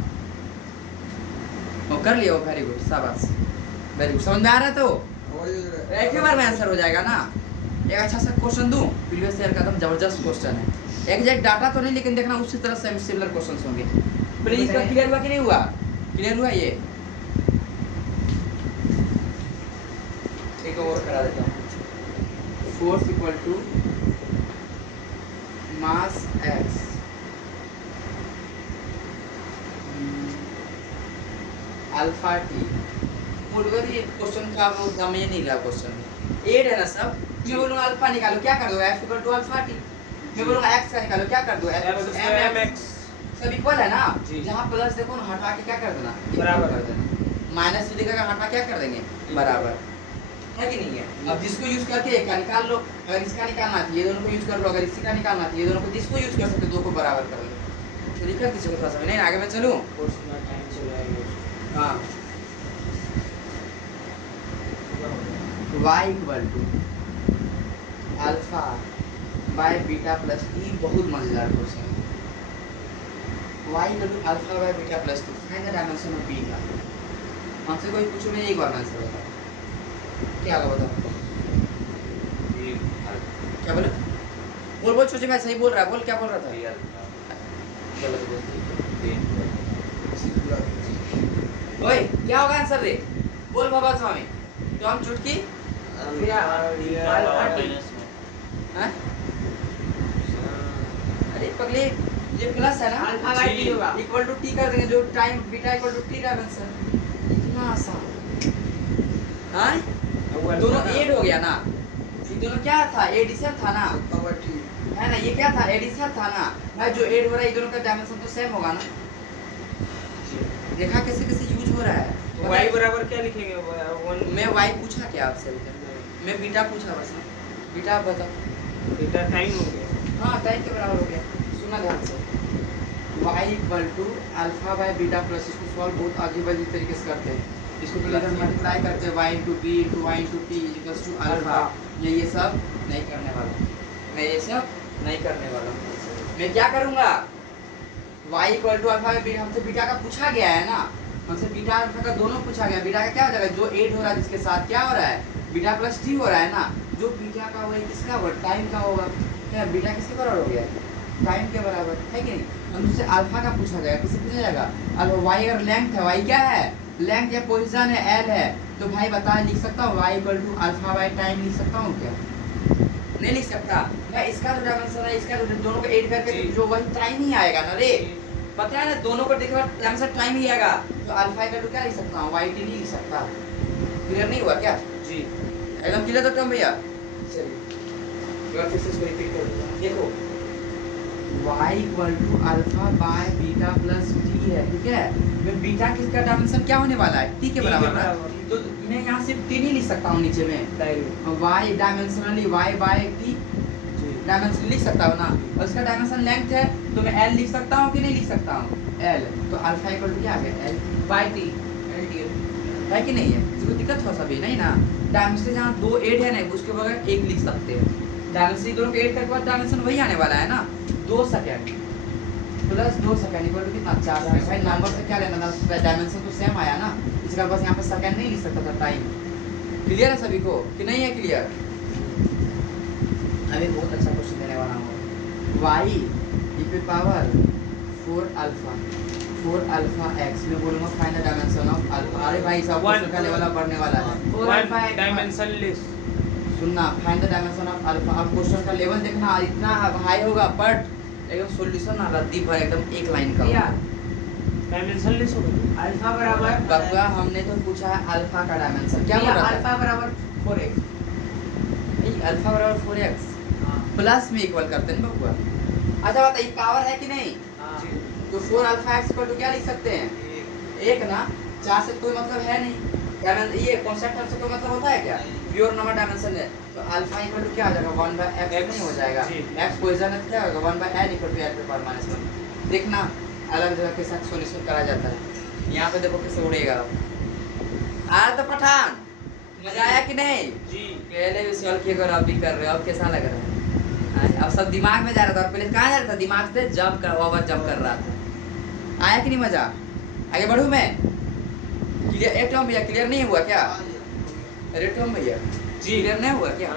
वो कर लिया, वेरी गुड, शाबाश, वेरी गुड, समझ में आ रहा है? तो एक ही बार में आंसर हो जाएगा ना। एक अच्छा सा क्वेश्चन दूं, प्रीवियस ईयर का एकदम जबरदस्त क्वेश्चन है, एग्जैक्ट डाटा तो नहीं लेकिन देखना उसी तरह से सिमिलर क्वेश्चंस होंगे। प्लीज इसका क्लियर हुआ कि नहीं हुआ? क्लियर हुआ? ये एक और करा देता हूँ, force equal to mass x alpha t. मुझे ये क्वेश्चन का वो समझ नहीं रहा, क्वेश्चन एड है ना सब। मैं बोलूँगा अल्फा निकालो, क्या कर दो, F equal to alpha t. मैं बोलूँगा एक्स का निकालो, क्या कर दो, एम एक्स सब इक्वल है ना। जी। जहाँ प्लस देखो ना, हटा के क्या कर देना, बराबर कर देना। माइनस भी लिखेगा, हटा क्या कर देंगे, बराबर है कि नहीं है? अब जिसको यूज करके एक का निकाल लो, अगर इसका निकालना है ये दोनों को यूज कर लो, अगर इसी का निकालना है ये दोनों को, जिसको यूज कर सकते दो को बराबर कर लो। तो लिखा किसी को थोड़ा सा नहीं, आगे मैं चलूँ। कोर्स में टाइम चलाएंगे। हाँ y equal to alpha by beta plus E, बहुत मजेदार क्वेश्चन है। y equal to alpha by beta plus 2, find the dimension of beta. हमसे कोई पूछो, मैं एक बार आंसर बता, क्या होगा बताओ, क्या बोले? बोल बोल छोटे भाई, सही बोल रहा है, बोल क्या बोल रहा था? गलत बोल। ओए क्या होगा आंसर रे, बोल बाबा स्वामी, तो हम चुटकी हैं? अरे पगले, ये प्लस है ना, अल्फा बाय टी होगा, इक्वल टू टी कर देंगे, जो time beta equal to t dimension, इतना आसान। हाँ दोनों ऐड हो गया ना, ये दोनों क्या था, एडिशन था ना, है ना, ये क्या था, एडिशन था ना भाई। जो ऐड हो रहा है ये दोनों का डायमेंशन तो सेम होगा ना। देखा कैसे कैसे यूज हो रहा है। y बराबर क्या लिखेंगे? 1 मैं y पूछा क्या आपसे अभी तक? मैं बीटा पूछा बस ना। बेटा आप बताओ। बेटा टाइम हो गया। हाँ टाइम के बराबर हो गया। सुना ध्यान से, y equal to alpha by beta plus, इसको सॉल्व बहुत अजीब अजीब तरीके से करते हैं। इसको पहले हम मल्टीप्लाई करते हैं y into B into Y into T equals to alpha. ये सब नहीं करने वाला, मैं ये सब नहीं करने वाला। मैं क्या करूँगा, y equal to alpha by beta, हमसे बीटा का पूछा गया है ना, हमसे बीटा अल्फा का दोनों पूछा गया। बीटा का क्या हो जाएगा, जो 8 हो रहा है जिसके साथ क्या हो रहा है, बीटा प्लस टी हो रहा है ना, जो बीटा का वही किसका होगा, टाइम का होगा। क्या बीटा किसके बराबर हो गया, टाइम के बराबर है कि नहीं। हमसे अल्फा का पूछा गया, किससे पूछा जाएगा, अल्फा। वाई अगर लेंथ है, वाई क्या है, लेंथ या पोजीशन है, एल है, तो भाई बता लिख सकता हूँ Y equal to alpha by time लिख सकता हूँ क्या, नहीं लिख सकता। मैं इसका जो डायमेंशन है, इसका जो दोनों को ऐड करके जो वही टाइम ही आएगा ना रे, पता है ना, दोनों को देखो डायमेंशन टाइम ही आएगा। तो अल्फा इक्वल टू क्या लिख सकता हूँ, वाई टी नहीं लिख सकता। क्लियर नहीं हुआ क्या जी एकदम क्लियर तो टर्म भैया। चलिए एक बार फिर से इसको रिपीट कर दूंगा। देखो y equal to alpha by beta plus t है, ठीक है। मैं बीटा किसका डायमेंशन क्या होने वाला है, t के बराबर ना, तो मैं यहाँ सिर्फ t नहीं लिख सकता हूँ नीचे में, y dimensionally y by t dimension लिख सकता हूँ ना, और इसका डायमेंशन लेंथ है, तो मैं l लिख सकता हूँ कि नहीं लिख सकता हूँ, l। तो अल्फा इक्वल टू क्या आ गया, l बाय t, है कि नहीं है, इसको दिक्कत हो सभी नहीं ना। डायमेंशन जहाँ 2 8 है ना, उसके बगैर 1 लिख सकते हैं। डायमेंशन दोनों के 8 तक बाद डायमेंशन वही आने वाला है ना, 2 second plus 2 second equal to कितना, 4 सेकंड। भाई नंबर से क्या लेना था, डायमेंशन तो सेम आया ना, इसका बस यहाँ पे सेकंड नहीं लिख सकता था, टाइम। क्लियर है सभी को कि नहीं है क्लियर। अभी बहुत अच्छा क्वेश्चन देने वाला हूँ। y e पे पावर 4 अल्फा 4 अल्फा x, मैं बोलूँगा find the dimension of alpha. अरे भाई सब क्वेश्चन का लेवल अब बढ़ने वाला है। 4 अल्फा x डायमेंशनलेस। सुनना, find the dimension of alpha. अब क्वेश्चन का लेवल देखना, इतना हाई होगा बट एकदम सॉल्यूशन ना रद्दी पर एकदम एक लाइन का भैया डायमेंशनलेस होगा। अल्फा बराबर बब्बा हमने तो पूछा है अल्फा का डायमेंशन क्या बोल भैया रहा था, अल्फा बराबर 4x। नहीं अल्फा बराबर 4x हाँ प्लस में इक्वल करते हैं ना बब्बा। अच्छा बताइए पावर है कि नहीं, हाँ तो 4 अल्फा x इक्वल टू क्या लिख सकते हैं, एक ना, 4 से कोई मतलब है नहीं। डायमेंशन ये कांस्टेंट टर्म से कोई मतलब होता है क्या, प्योर नंबर डायमेंशन है, तो अल्फा इक्वल टू क्या आ जाएगा, 1/x नहीं हो जाएगा, x पोजीशन है तो क्या होगा 1/n इक्वल टू l पे पावर माइनस 1। देखना अलग जगह के साथ सॉल्यूशन करा जाता है, यहाँ पे देखो कैसे उड़ेगा। आ तो पठान मजा आया कि नहीं, जी पहले भी सॉल्व किया करो, अब भी कर रहे हो, अब कैसा लग रहा है, अब सब दिमाग में जा रहा था, और पहले कहाँ जा रहा था, दिमाग से जब कर ओवर जब कर रहा था। आया कि नहीं मजा, आगे बढ़ूँ मैं। क्लियर एक टर्म भैया, क्लियर नहीं हुआ क्या, अरे टर्म भैया जी क्लियर नहीं हुआ क्या,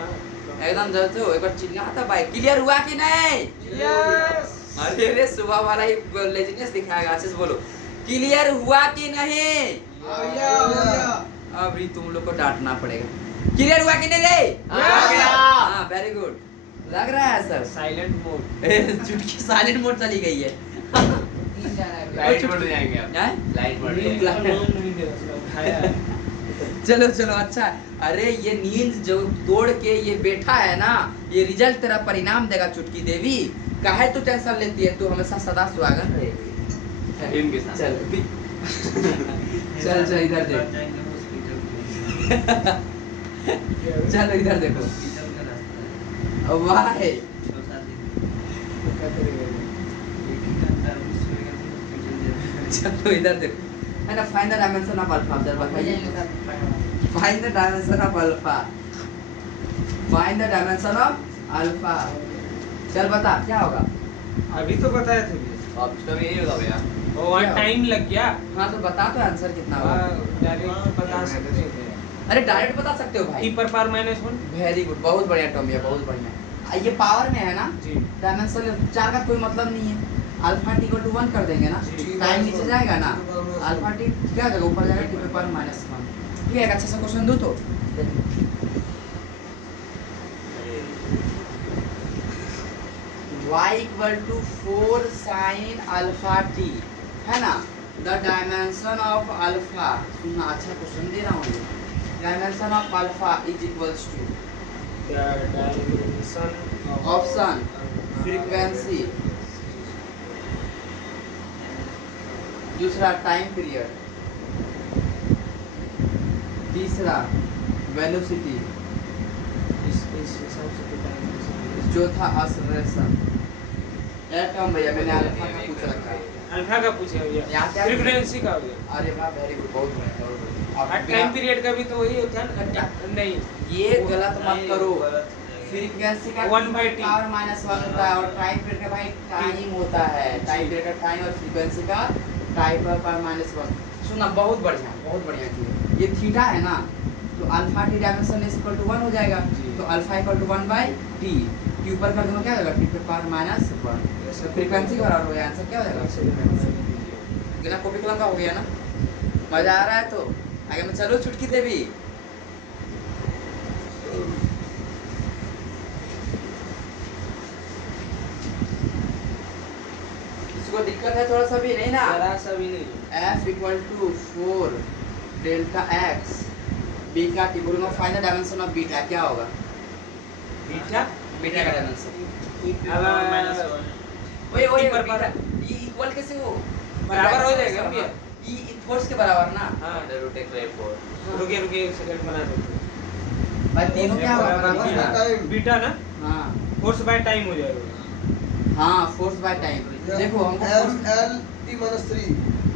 एकदम जल्द हो, एक बार चिल्लाता भाई क्लियर हुआ कि नहीं। यस अरे रे सुबह वाला ही लेजीनेस दिखाएगा, अच्छे से बोलो क्लियर हुआ कि नहीं। अब भी तुम लोग को डांटना पड़ेगा, क्लियर हुआ कि नहीं रे, हाँ वेरी गुड, लग रहा है सर। Silent mode. चुटकी साइलेंट मोड चली गई है। नहीं जा रहा है भैया। लाइट बढ़ जाएंगे आप, हैं? लाइट बढ़ नींद जाएंगे। लग- नहीं दे रहा, खाया है। चलो चलो अच्छा है। अरे ये नींद जो तोड़ के ये बैठा है ना, ये रिजल्ट तेरा परिणाम देगा चुटकी देवी, काहे तू टेंशन लेती है, तू हमेशा सदा सुहागन रहेगी। इनके साथ। चल चल चल इधर देख, चलो इधर देखो, वाह चलो इधर देखो, है ना, find the dimension of alpha. जरा बताइए, find the dimension of alpha, find the dimension of alpha. चल बता क्या होगा। अभी तो बताया थे अब इसका भी यही होगा भैया। वो वहाँ टाइम लग गया। हाँ तो बता तो आंसर कितना होगा। डायरेक्ट बता सकते थे। अरे डायरेक्ट बता सकते हो टी भाई, पर पावर -1। वेरी गुड, बहुत बढ़िया टॉम, ये बहुत बढ़िया। ये पावर में है ना, जी डायमेंशन 4 का कोई मतलब नहीं है। अल्फा टी को 1 कर देंगे ना, जी। टाइम नीचे जाएगा ना, अल्फा टी क्या जगह ऊपर जाएगा, टी पे पावर -1। ठीक है, एक अच्छा सा क्वेश्चन दो तो। y equal to 4 sine alpha टी, है ना, द डायमेंशन ऑफ अल्फा। सुनना, अच्छा क्वेश्चन दे रहा हूँ, dimension of alpha is equals to dimension option frequency, दूसरा टाइम पीरियड, तीसरा वेलोसिटी, इस हिसाब से तो टाइम चौथा आश्लेषण एटम भैया मैंने अल्फा का पूछ रखा है। अल्फा का पूछे भैया यहाँ क्या फ्रीक्वेंसी का हो गया अरे वाह वेरी गुड बहुत बढ़िया बहुत बढ़िया। और अब टाइम पीरियड का भी तो वही होता है ना नहीं ये गलत मत करो। फ्रीक्वेंसी का 1/t पावर -1 होता है और टाइम पीरियड का भाई टाइम होता है। टाइम पीरियड का टाइम और फ्रीक्वेंसी का टाइम पावर -1। सुना बहुत बढ़िया चीज। ये थीटा है ना तो alpha t dimension is equal to 1 हो जाएगा। तो alpha equal to 1/t T ऊपर कर दूंगा क्या हो जाएगा टी पे पावर -1। तो फ्रीक्वेंसी के बराबर हो गया आंसर क्या हो जाएगा बिना कॉपी कलम का हो गया ना। मजा आ रहा है तो आगे में चलो चुटकी देवी। इसको दिक्कत है थोड़ा सा भी नहीं ना। जरा सा भी नहीं f equal to 4 delta x beta t बोलूंगा फाइनल डायमेंशन ऑफ बीटा क्या होगा बीटा बीटा का डायमेंशन अब ओए T पर बीटा ये इक्वल कैसे हो बराबर हो जाएगा भैया ये फोर्स के बराबर ना। हाँ √x/4 रुकिए एक सेकंड बना दो भाई तीनों क्या होगा बराबर बीटा ना। बीटा ना हां फोर्स बाय टाइम हो जाएगा हां फोर्स बाय टाइम देखो हमको MLT-3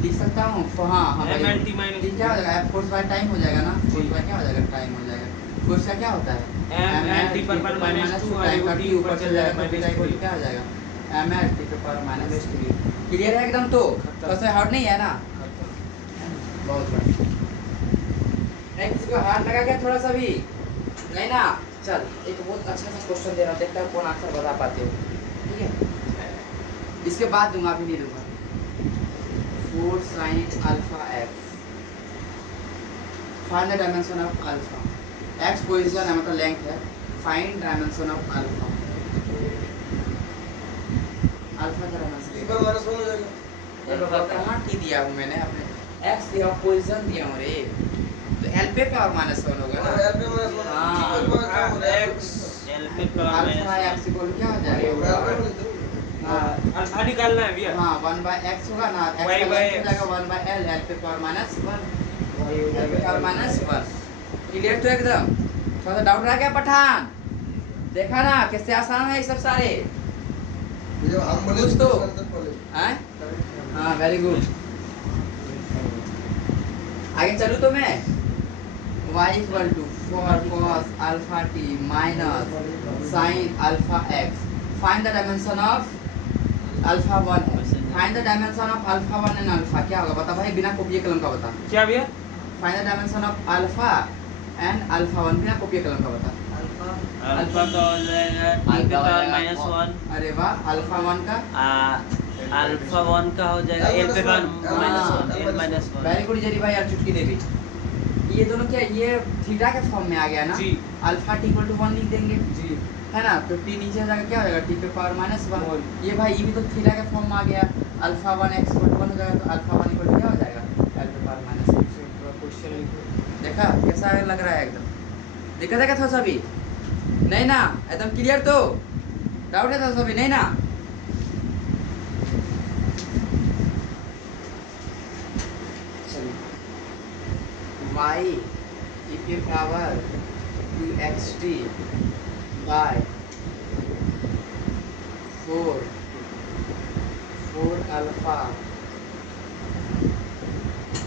लिख सकता हूं हां हां MLT ये क्या हो जाएगा फोर्स बाय टाइम हो जाएगा ना। फोर्स बाय क्या हो जाएगा टाइम हो जाएगा। फोर्स का क्या होता है MLT पर -2 टाइम का टी टी ऊपर चल जाएगा तो बीटा इक्वल क्या हो जाएगा mlt पे पावर -3 क्लियर है एकदम। तो वैसे हार्ड नहीं है ना बहुत बढ़िया। नहीं किसी को हार्ड लगा क्या थोड़ा सा भी नहीं ना। चल एक बहुत अच्छा सा क्वेश्चन दे रहा हूं देखता हूं कौन आंसर बता पाते हो ठीक है। इसके बाद दूंगा अभी नहीं दूंगा 4 sin alpha x find the dimension of alpha x position है मतलब लेंथ है। Find dimension of alpha alpha का डायमेंशन T पर -1 हो जाएगा। कहाँ टी दिया हूँ मैंने अपने x दिया पोजीशन दिया हूँ रे तो l पे पावर -1 होगा ना। L पे -1 हाँ। T पर क्या हो जाएगा x l पे अल्फा x इक्वल क्या हो जाएगा हाँ अल्फा निकालना है भैया हाँ 1/x होगा ना x Y का by length हो जाएगा 1/l l पे पावर -1 l पे पावर -1 क्लियर तो एकदम। थोड़ा सा डाउट रहा क्या पठान देखा ना कैसे आसान है ये सब सारे जब हम बोले कुछ तो पहले हैं हाँ वेरी गुड। आगे चलूँ तो मैं y equal to 4 cos alpha t minus sin alpha x find the dimension of alpha 1 find the dimension of alpha 1 and alpha क्या होगा बता भाई बिना कॉपी कलम का बता। क्या भैया find the dimension of alpha and alpha 1 बिना कॉपी कलम का बता। अल्फा का हो जाएगा टी पे पावर -1 अरे वाह अल्फा 1 का अल्फा 1 का हो जाएगा एल पे पावर -1 वेरी गुड जरी भाई यार चुटकी देवी। ये दोनों क्या ये थीटा के फॉर्म में आ गया ना। जी। अल्फा टी इक्वल टू 1 लिख देंगे जी है ना तो टी नीचे जाकर क्या हो जाएगा टी पे पावर -1 One। ये भाई ये भी तो थीटा के फॉर्म में आ गया अल्फा 1 x इक्वल टू 1 हो जाएगा तो अल्फा 1 इक्वल टू क्या हो जाएगा l पे पावर -6 क्वेश्चन देखा कैसा लग रहा है एकदम देखा था क्या थोड़ा सा भी नहीं ना एकदम क्लियर तो डाउट है थोड़ा सा भी नहीं ना। y e की power 2xt by 4 alpha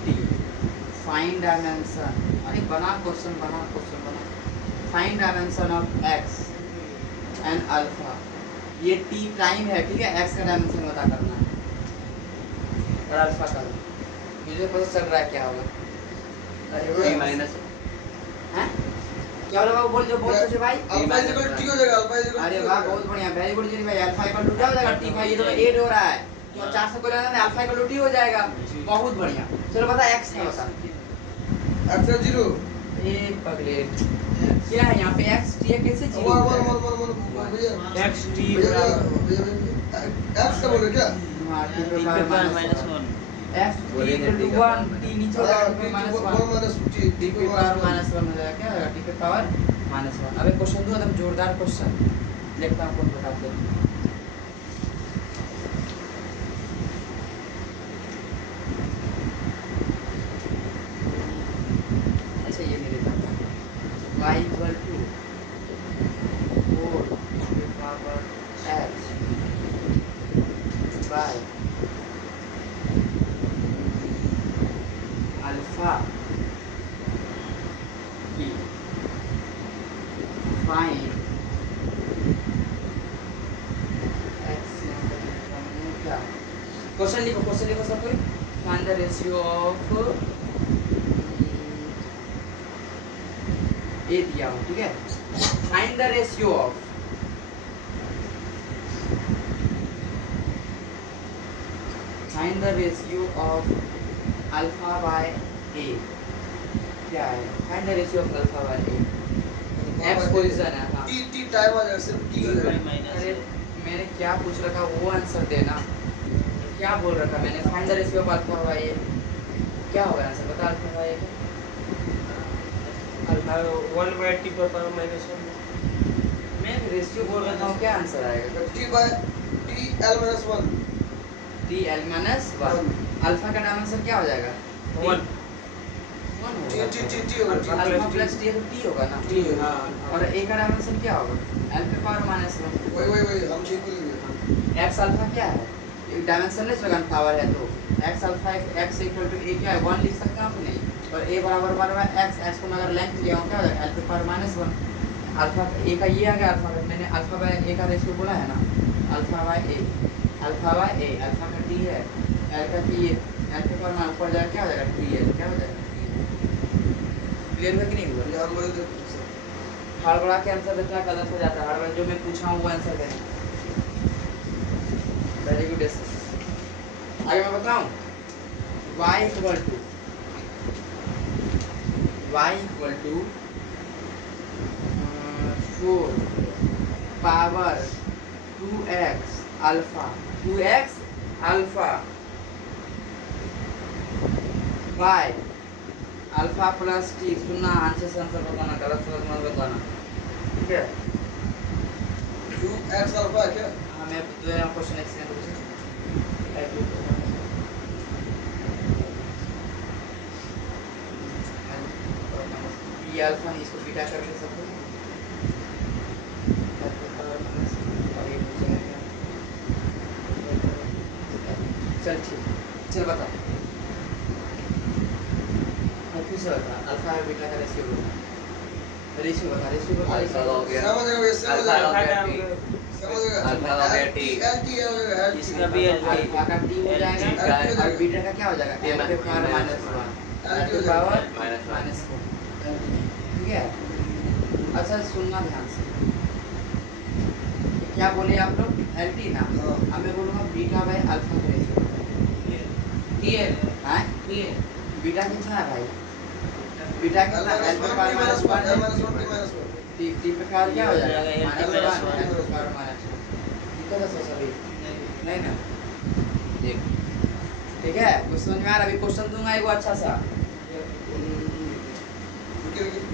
t find dimension अरे बना क्वेश्चन बना find dimension of x and alpha ये t प्राइम है ठीक है x का डायमेंशन पता करना है और अल्फा का मुझे पता चल रहा है क्या होगा T minus हैं क्या बोला बाबू बोल जो बोल सोचे भाई अल्फा इक्वल T हो जाएगा अल्फा इक्वल अरे वाह बहुत बढ़िया वेरी गुड जी भाई अल्फा इक्वल टू क्या हो जाएगा t भाई ये तो 8 हो रहा है तो 400 को लेना है अल्फा इक्वल टू t हो जाएगा बहुत बढ़िया चलो बता x क्या होता x 0 ए पगले क्या है यहाँ पे x t है कैसे जीरो हो जाएगा? भैया x t भैया x का बोले क्या हाँ t टी पे पे पावर पावर -1 -1 x t इक्वल टू 1 t नीचे हो जाएगा t पे -1 t पे पावर -1 हो जाएगा क्या होगा t पे पावर -1 अब एक क्वेश्चन दो एकदम जोरदार क्वेश्चन देखता हूँ कौन बताते हैं अच्छा ये मेरे पास y equal to by alpha की फाइंड क्या क्वेश्चन लिखो सब कोई find the ratio of A दिया हूँ ठीक है find the ratio of find the ratio of alpha by A क्या है find the ratio of alpha by A X position है हाँ टी टाइम आ जाएगा सिर्फ टी हो जाएगा अरे मैंने क्या पूछ रखा वो आंसर देना क्या बोल रखा मैंने find the ratio of alpha by A क्या होगा आंसर बता alpha by A alpha 1/t पर पावर माइनस 1 मैं रेशियो बोल रहा हूँ क्या आंसर आएगा T by T L minus 1 T L minus 1 alpha का डायमेंशन क्या हो जाएगा 1 टी होगा अल्फा प्लस टी है तो टी होगा ना टी हाँ और ए का डायमेंशन क्या होगा एल पे पावर माइनस 1 वही हम ठीक बोलेंगे एक्स अल्फा क्या है एक डायमेंशन लेस होगा पावर है तो X alpha X equal to A क्या है 1 लिख सकते हैं आप नहीं और ए बराबर एक्स को अगर लेंथ लिया हो क्या हो जाएगा एल पे पावर माइनस 1 अल्फा ए का ये आ गया अल्फा का मैंने अल्फा बाय ए का रेशियो बोला है ना अल्फा बाय ए अल्फा का टी है एल का टी है एल पे पावर ऊपर जाएगा क्या हो जाएगा टी है क्या हो जाएगा क्लियर है कि नहीं हुआ ये हम बोले थे हड़बड़ा के आंसर देता है गलत हो जाता है हड़बड़ा जो मैं पूछा हूँ वो आंसर देना वेरी गुड आगे मैं बताऊँ y equal to 4 power 2x alpha y alpha plus t सुनना आंसर से आंसर बताना गलत सलत मत बताना ठीक है 2x अल्फा क्या हाँ मैं दोबारा क्वेश्चन एक्सप्लेन करूँ ये अल्फा नहीं इसको बीटा कर ले सकते चल ठीक चल बता फिर से बता अल्फा और बीटा का रेशियो बता अल्फा का हो गया समझ गए वैसे समझ अल्फा गए का समझ गए अल्फा का हो गया टी एल इसका भी एल अल्फा का टी हो जाएगा और बीटा का क्या हो जाएगा एल पे पावर माइनस 1 एल पे पावर माइनस 1 ठीक है अच्छा सुनना ध्यान से क्या बोले आप लोग एल टी ना हाँ। अब मैं बोलूँगा बीटा बाय अल्फा का रेशियो टी है हैं टी है बीटा कितना है भाई बीटा कितना एल पे power minus 1 L minus 1 T minus 1 T पे पावर क्या हो जाएगा L माइनस पे 1 minus एल पे पावर माइनस 1 दिक्कत है सो सभी नहीं ना ठीक है कुछ समझ में आ रहा अभी क्वेश्चन दूंगा एगो अच्छा सा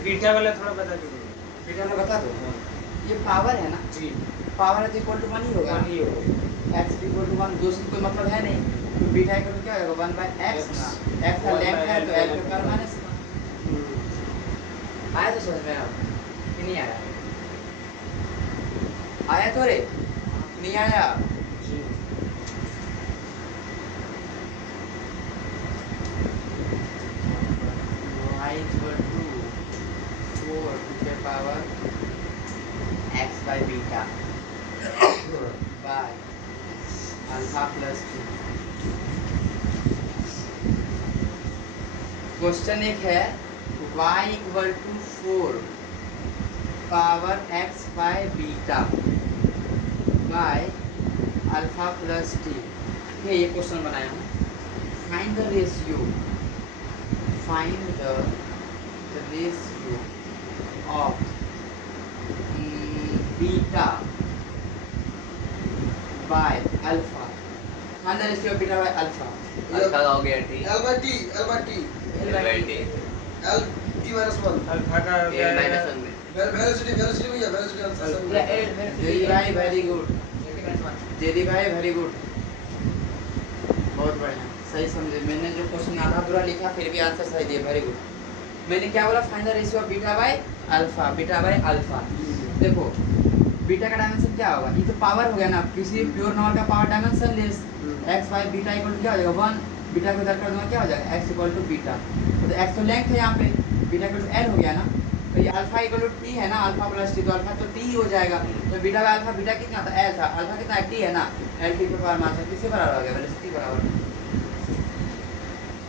बीटा वाला थोड़ा बता दीजिए बीटा में बता दो ये पावर है ना जी पावर है तो इक्वल टू 1 ही होगा वन ही होगा x इक्वल टू 1 दो से कोई मतलब है नहीं तो बीटा इक्वल टू क्या होगा 1 बाय x ना x का 1 लेंथ by है तो L l पे पावर माइनस आया तो समझ में कि नहीं आया आया तो रे नहीं आया जी y equal to 4 to the power x by beta by alpha plus 2 question एक है y equal to 4 power x by beta by alpha plus t ये क्वेश्चन बनाया हूँ find the ratio of beta by alpha find the ratio of beta by alpha alpha का हो गया T L by T L by T L T minus 1 alpha का ए minus 1 में velocity भैया velocity answer JD भाई very good JD भाई very good बहुत बढ़िया सही समझे मैंने जो क्वेश्चन आधा पूरा लिखा फिर भी आंसर सही दिया वेरी गुड मैंने क्या बोला find the ratio of beta by alpha देखो बीटा का डायमेंशन क्या होगा? ये तो पावर हो गया ना, किसी प्योर नंबर का power dimensionless x by beta equal to क्या हो जाएगा 1, बीटा को इधर कर दूंगा क्या हो जाएगा x इक्वल टू बीटा, तो x तो लेंथ है यहाँ पे, बीटा इक्वल टू l हो गया ना, तो ये अल्फा इक्वल टू t है ना, अल्फा प्लस t, तो अल्फा तो t ही हो जाएगा, तो बीटा का अल्फा, बीटा कितना था l था, अल्फा कितना है t है ना, l t के पावर मात्रा किसके बराबर हो गया? वेलोसिटी बराबर।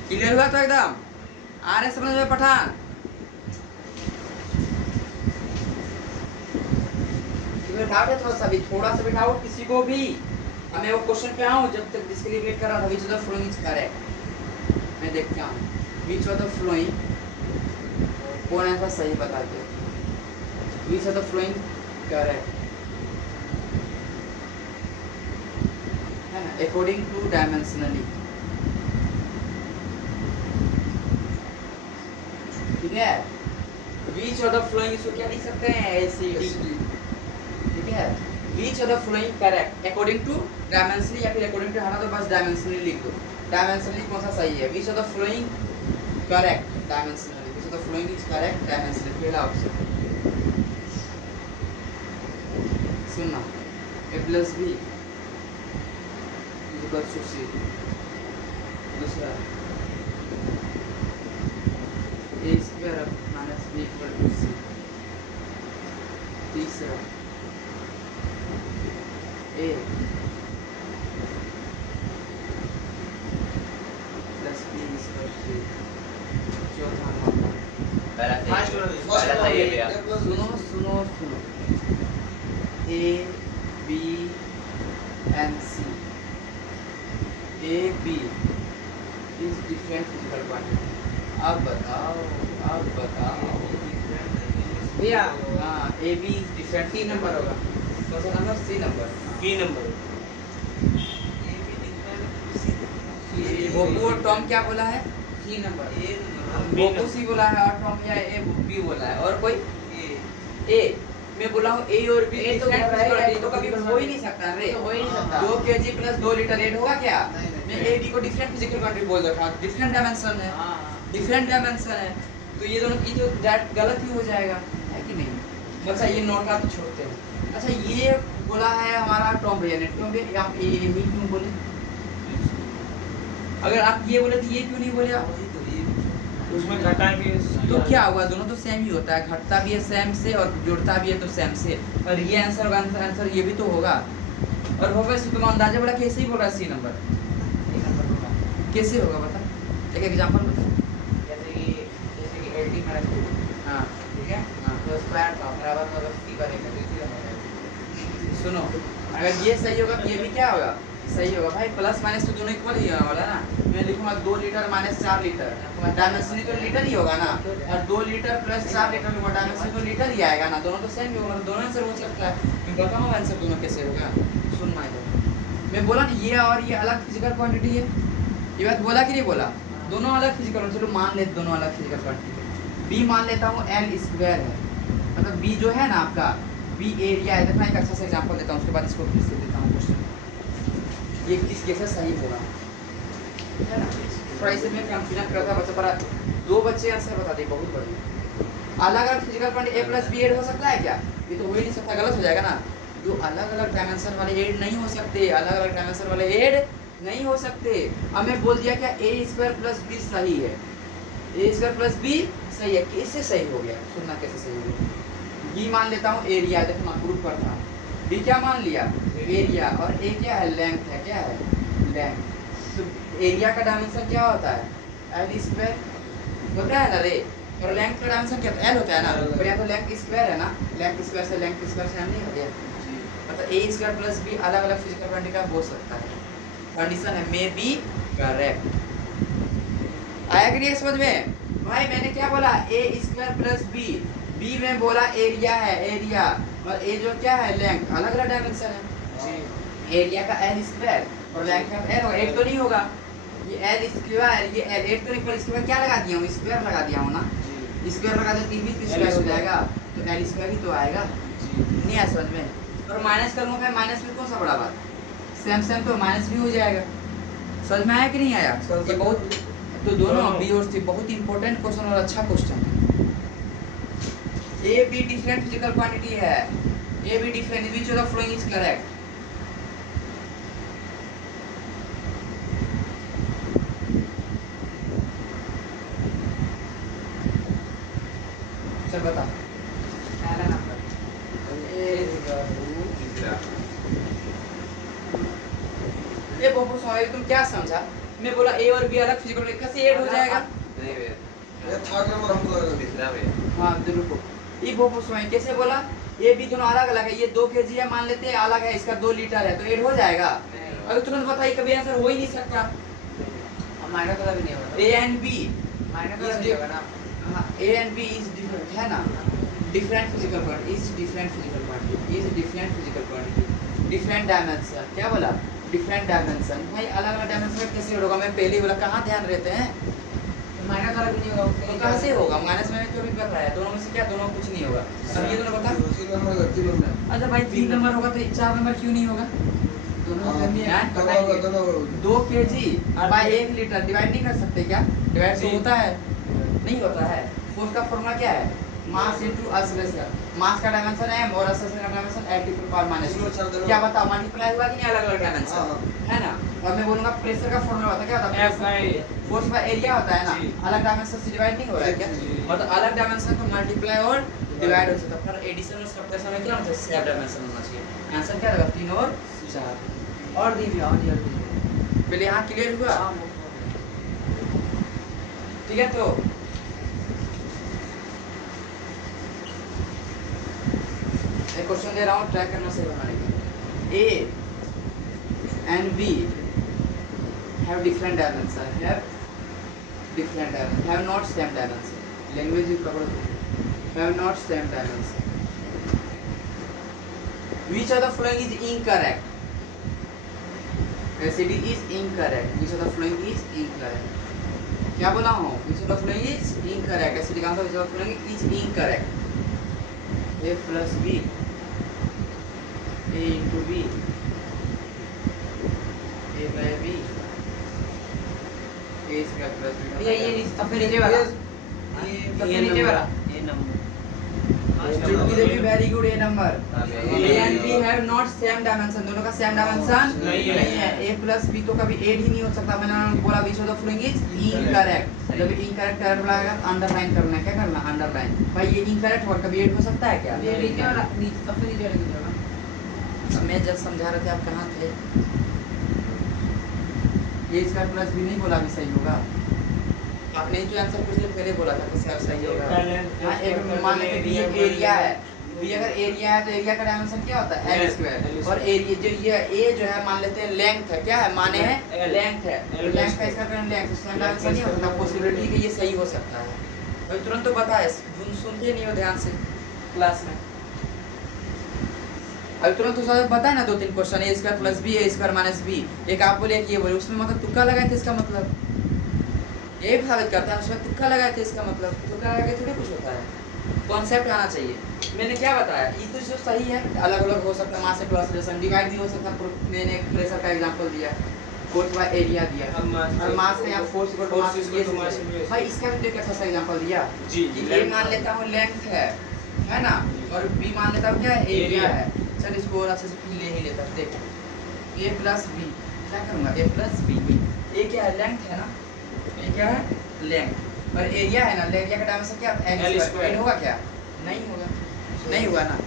क्लियर हुआ तो एकदम आ रहे समझ में पठान? डाउट है थोड़ा सा भी डाउट किसी को भी? अब मैं वो क्वेश्चन पे आऊँ, जब तक जिसके लिए वेट कर रहा था, विच of the following is correct, मैं देखता हूँ विच ऑफ द फ्लोइंग, कौन ऐसा सही बताते हो, विच ऑफ द फ्लोइंग करेक्ट है ना, अकॉर्डिंग टू डायमेंशनली, ठीक है? विच ऑफ द फ्लोइंग इसको क्या लिख सकते हैं? ACD, ठीक है? Which of the following correct according to dimensionally, या फिर according to हटा तो बस dimensionally लिख दो, dimensionally कौन सा सही है? Which of the following correct dimensionally, which of the following is correct dimensionally, पहला ऑप्शन सुनना, a plus b equals to c, दूसरा a square minus b equal to c, तीसरा a plus b is equal to चौथा number, पहला सही है भैया। सुनो a b and c, a b is different physical quantity, अब बताओ भैया हाँ, a b is different, C number होगा, कौन सा number? C number, B number. वो टॉम क्या बोला है? C नंबर वो सी बोला है, और टॉम या ए बी बोला है, और कोई ए, मैं बोला हूँ ए और बी A तो डिफरेंट बोल रहा है, फिजिकल, तो A कभी तो हो ही नहीं सकता रे, तो हो ही नहीं सकता। 2 kg प्लस 2 लीटर रेट होगा क्या? नहीं, नहीं, मैं नहीं। ए बी को डिफरेंट फिजिकल क्वांटिटी बोल रखा, डिफरेंट डायमेंशन है, हाँ डिफरेंट डायमेंशन है, तो ये दोनों की जो डेट गलत ही हो जाएगा, है कि नहीं? अच्छा ये नोट का तो छोड़ते हैं। अच्छा ये बोला है हमारा टॉम भैया ने, टॉम भैया आप ये क्यों बोले? अगर आप ये बोले तो ये क्यों नहीं बोले आप? उसमें घटा के तो क्या हुआ, दोनों तो सेम ही होता है, घटता भी है सेम से और जुड़ता भी है तो सेम से, और ये आंसर होगा, आंसर ये भी तो होगा। और प्रोफेसर तुम अंदाजा बड़ा कैसे ही बोल रहा है? सी नंबर C नंबर होगा, कैसे होगा बता, एक एग्जांपल बता। जैसे कि LT मेरा हाँ ठीक है, हाँ तो स्क्वायर का बराबर मतलब C करेंगे तो इसी का सुनो, अगर ये सही होगा तो ये भी क्या होगा? सही होगा भाई, प्लस माइनस तो दोनों इक्वल ही होने वाला ना, मैं लिखूंगा 2 लीटर माइनस 4 लीटर, डायमेंशनली तो लीटर ही होगा ना, और 2 लीटर प्लस 4 लीटर में डायमेंशनली तो लीटर ही आएगा ना, दोनों तो सेम ही होगा, दोनों आंसर हो सकता है, मैं बताऊँ आंसर दोनों कैसे होगा, सुनना इधर। मैं बोला ना ये और ये अलग फिजिकल क्वांटिटी है, ये बात बोला कि नहीं बोला? दोनों अलग फिजिकल, चलो मान लेते दोनों अलग फिजिकल क्वांटिटी, बी मान लेता हूँ एल स्क्वायर है, मतलब बी जो है ना आपका, बी एरिया है, देखना एक अच्छा सा एग्जांपल देता हूँ, उसके बाद इसको फिर से देता हूँ क्वेश्चन, ये किस कैसे सही होगा है ना, थोड़ा इसे मैं कंफ्यूजन करता बच्चा पर 2 बच्चे आंसर बता दे, बहुत बढ़िया। अलग अलग फिजिकल क्वांटिटी ए प्लस बी एड हो सकता है क्या? ये तो हो ही नहीं सकता, गलत हो जाएगा ना, जो अलग अलग डायमेंशन वाले एड नहीं हो सकते, अलग अलग डायमेंशन वाले एड नहीं हो सकते। अब मैं बोल दिया क्या ए स्क्वायर प्लस बी सही है, ए स्क्वायर प्लस बी सही है, कैसे सही हो गया? सुनना कैसे सही हो गया। बी मान लेता हूँ एरिया, देखो ना ग्रुप पर था, बी क्या मान लिया? एरिया, और ए क्या है? लेंथ है, क्या है? लेंथ। तो एरिया का डायमेंशन क्या होता है? एल स्क्वायर होता है ना रे, और लेंथ का डायमेंशन क्या होता है? एल होता है ना, पर यहाँ तो लेंथ स्क्वायर है ना, लेंथ स्क्वायर से लेंथ स्क्वायर से नहीं हो गया, मतलब ए स्क्वायर प्लस बी अलग अलग फिजिकल क्वांटिटी का हो सकता है, कंडीशन है मे बी करेक्ट। आया कि नहीं समझ में? भाई मैंने क्या बोला? ए स्क्वायर प्लस बी, बी में बोला एरिया है, एरिया, और ए जो क्या है? लेंथ, अलग अलग डायमेंशन है, एरिया का एल स्क्वायर और लेंथ का एल होगा, एक तो नहीं होगा, ये एल स्क्वायर, ये एल, एक तो नहीं, पर इसके बाद क्या लगा दिया हूँ? स्क्वायर लगा दिया हूँ ना, स्क्वायर लगा दो तीन भी स्क्वायर हो जाएगा, तो एल स्क्वायर ही तो आएगा, नहीं आया समझ में? और माइनस करूँगा भाई, माइनस में कौन सा बड़ा बात, सेम सेम तो माइनस भी हो जाएगा, समझ में आया कि नहीं आया? ये बहुत, तो दोनों बी और सी बहुत इंपॉर्टेंट क्वेश्चन और अच्छा क्वेश्चन है। A B different physical quantity है, A B different which of the following is correct? चल बता। पहला नंबर ये पोपो सॉरी तुम क्या समझा? मैं बोला ए और बी अलग फिजिकल कैसे ऐड हो जाएगा? नहीं भैया, ये थर्ड नंबर हमको लग रहा है। तीसरा भैया। हाँ रुको, ये पोपो सॉरी कैसे बोला? ए बी दोनों अलग अलग है, ये 2 kg है मान लेते हैं, अलग है, इसका 2 लीटर है, तो ऐड हो जाएगा? अगर तुरंत बताइए, कभी आंसर हो ही नहीं सकता। और माइनस वाला भी नहीं होगा। ए एंड बी माइनस वाला नहीं होगा ना। हाँ, A and B is different है ना, different physical quantity is different physical quantity is different physical quantity different dimension. क्या बोला? Different dimension. भाई अलग अलग डायमेंशन कैसे होगा? मैं पहले ही बोला, कहाँ ध्यान रहते हैं? माइनस वाला भी नहीं होगा। तो कहाँ से होगा? माइनस में तो भी कर रहा है, दोनों में से क्या? दोनों कुछ नहीं होगा। अब ये दोनों बता। 3 नंबर का 3 नंबर। अच्छा भाई 3 नंबर होगा तो 4 नंबर क्यों नहीं होगा? दोनों हाँ, में हैं? दोनों होगा, दोनों होगा। 2 kg बाय 1 लीटर डिवाइड नहीं कर सकते क्या? डिवाइड तो जी। होता है, नहीं होता है। फोर्स का फॉर्मूला क्या है? Mass into acceleration. मास का डायमेंशन m और एक्सेलरेशन का डायमेंशन L/2 क्या बताओ, मल्टीप्लाई हुआ कि नहीं? अलग अलग डायमेंशन है ना। और मैं बोलूंगा प्रेशर का फॉर्मूला बता, क्या होता F है? by फोर्स बाय एरिया होता है ना, जी। अलग डायमेंशन से डिवाइड नहीं हो रहा है क्या? जी। मतलब अलग डायमेंशन को मल्टीप्लाई और डिवाइड हो सकता है। पर एडिशन और सब्ट्रैक्शन में क्या होना चाहिए? सेम डायमेंशन होना चाहिए। आंसर क्या होगा? 3 और 4। और दीजिए और दीजिए। पहले यहाँ क्लियर हुआ? ठीक है, तो एक क्वेश्चन दे रहा हूँ, ट्राई करना सही बनाने का। A and B have different dimension, have not same dimension. Language you पकड़ो, have not same dimension. Which of the following is incorrect? A C D is incorrect. Which of the following is incorrect? क्या बोला हूँ? Which of the following is incorrect? A C D का answer which of the following is incorrect? A plus B, A into B, A by B, A square plus B. भैया ये सबसे नीचे वाला। ये ये सबसे नीचे वाला। ये number Should be very good A number. हाँ, A and B have not same dimension. दोनों का same dimension नहीं है। A plus B तो कभी add ही नहीं हो सकता। मैंने बोला which of the following is incorrect. जब incorrect error बोला अंडरलाइन करना है। क्या करना? अंडरलाइन। भाई ये incorrect और कभी add हो सकता है क्या? ये नीचे वाला सबसे नीचे वाला कितना होगा? अब मैं जब समझा रहे थे आप कहाँ थे? ये स्क्वायर प्लस बी नहीं बोला भी सही होगा। आपने जो आंसर कुछ देर पहले बोला था कि सर सही होगा। हाँ, एक मान लेते हैं बी एरिया है। बी अगर एरिया है तो एरिया का डायमेंशन क्या होता है? L square. और एरिया जो ये ए जो है मान लेते हैं लेंथ है। क्या है? माने है लेंथ है। लेंथ का इसका करंट लेंथ सेम डायमेंशन नहीं हो सकता। पॉसिबिलिटी कि ये सही हो सकता है। तो तुरंत तो पता है, सुनते नहीं हो ध्यान से क्लास में। अब तुरंत तो सब पता है ना, 2-3 क्वेश्चन ए स्क्वायर प्लस बी, ए स्क्वायर माइनस बी। एक आप बोले कि ये बोले, उसमें मतलब तुक्का लगाए थे, इसका मतलब ये साबित करता है उसमें तुक्का लगाए थे, इसका मतलब तुक्का लगा के थोड़ी कुछ होता है। कॉन्सेप्ट आना चाहिए। मैंने क्या बताया? ये तो जो सही है, अलग अलग हो सकता है। मास इनटू एक्सेलरेशन डिवाइड भी हो सकता है। मैंने एक प्रेशर का एग्जांपल दिया, फोर्स बाय एरिया दिया, और मास का यहाँ फोर्स इक्वल टू मास। भाई इसका भी एक अच्छा सा एग्जांपल दिया जी, कि ए मान लेता हूँ लेंथ है ना, और बी मान लेता हूँ क्या है? एरिया है। चल इसको और अच्छे से ले ही लेता हूँ। देख ए प्लस बी, क्या करूँगा? ए प्लस बी। ए क्या है? लेंथ है ना, ये क्या है? लेंथ। और एरिया है ना, एरिया का डायमेंशन क्या है? L L square। होगा क्या? नहीं होगा, नहीं हुआ ना।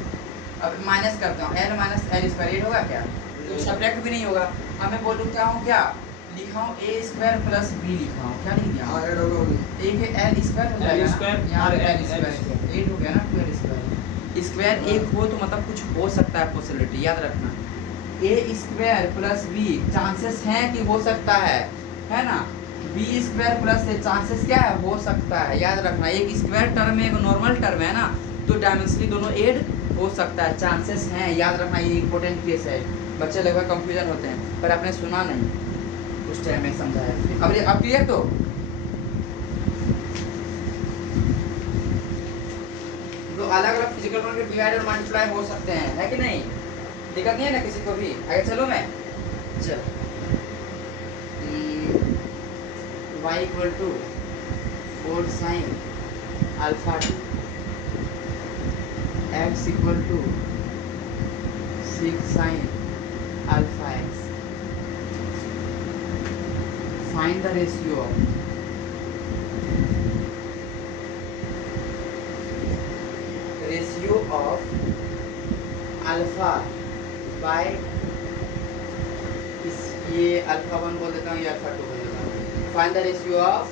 अब माइनस करता हूँ, L माइनस L स्क्वायर होगा क्या? तो सब्ट्रैक्ट भी नहीं होगा। अब मैं बोलूँगा हूँ क्या लिखा हूँ? ए स्क्वायर प्लस बी लिखा हूँ। क्या लिख दिया? हाँ ऐड होगा अभी। एक L स्क्वायर हो L जाएगा square, ना, यहाँ और L L स्क्वायर square। 8 हो गया ना, 12 स्क्वायर। स्क्वायर एक हो तो मतलब कुछ हो सकता है, पॉसिबिलिटी याद रखना। ए स्क्वायर प्लस बी चांसेस हैं कि हो सकता है ना। बी स्क्वायर प्लस ए चांसेस क्या है? हो सकता है, याद रखना। एक स्क्वायर टर्म है, एक नॉर्मल टर्म है ना, तो डायमेंशनली दोनों ऐड हो सकता है, चांसेस हैं, याद रखना। ये इंपॉर्टेंट केस है। बच्चे लगभग कंफ्यूजन होते हैं, पर आपने सुना नहीं उस टाइम में समझाया। अब क्लियर? तो अलग अलग फिजिकल क्वांटिटी डिवाइड और मल्टीप्लाई हो सकते हैं, है कि नहीं? दिक्कत नहीं है ना किसी को भी? आगे चलो मैं चल y equal to 4 sin alpha 2 x equal to ठीक sine alpha X, find the ratio of alpha by इस ये अल्फा 1 बोल देता हूँ, ये अल्फा 2 बोल देता हूँ। Find the ratio of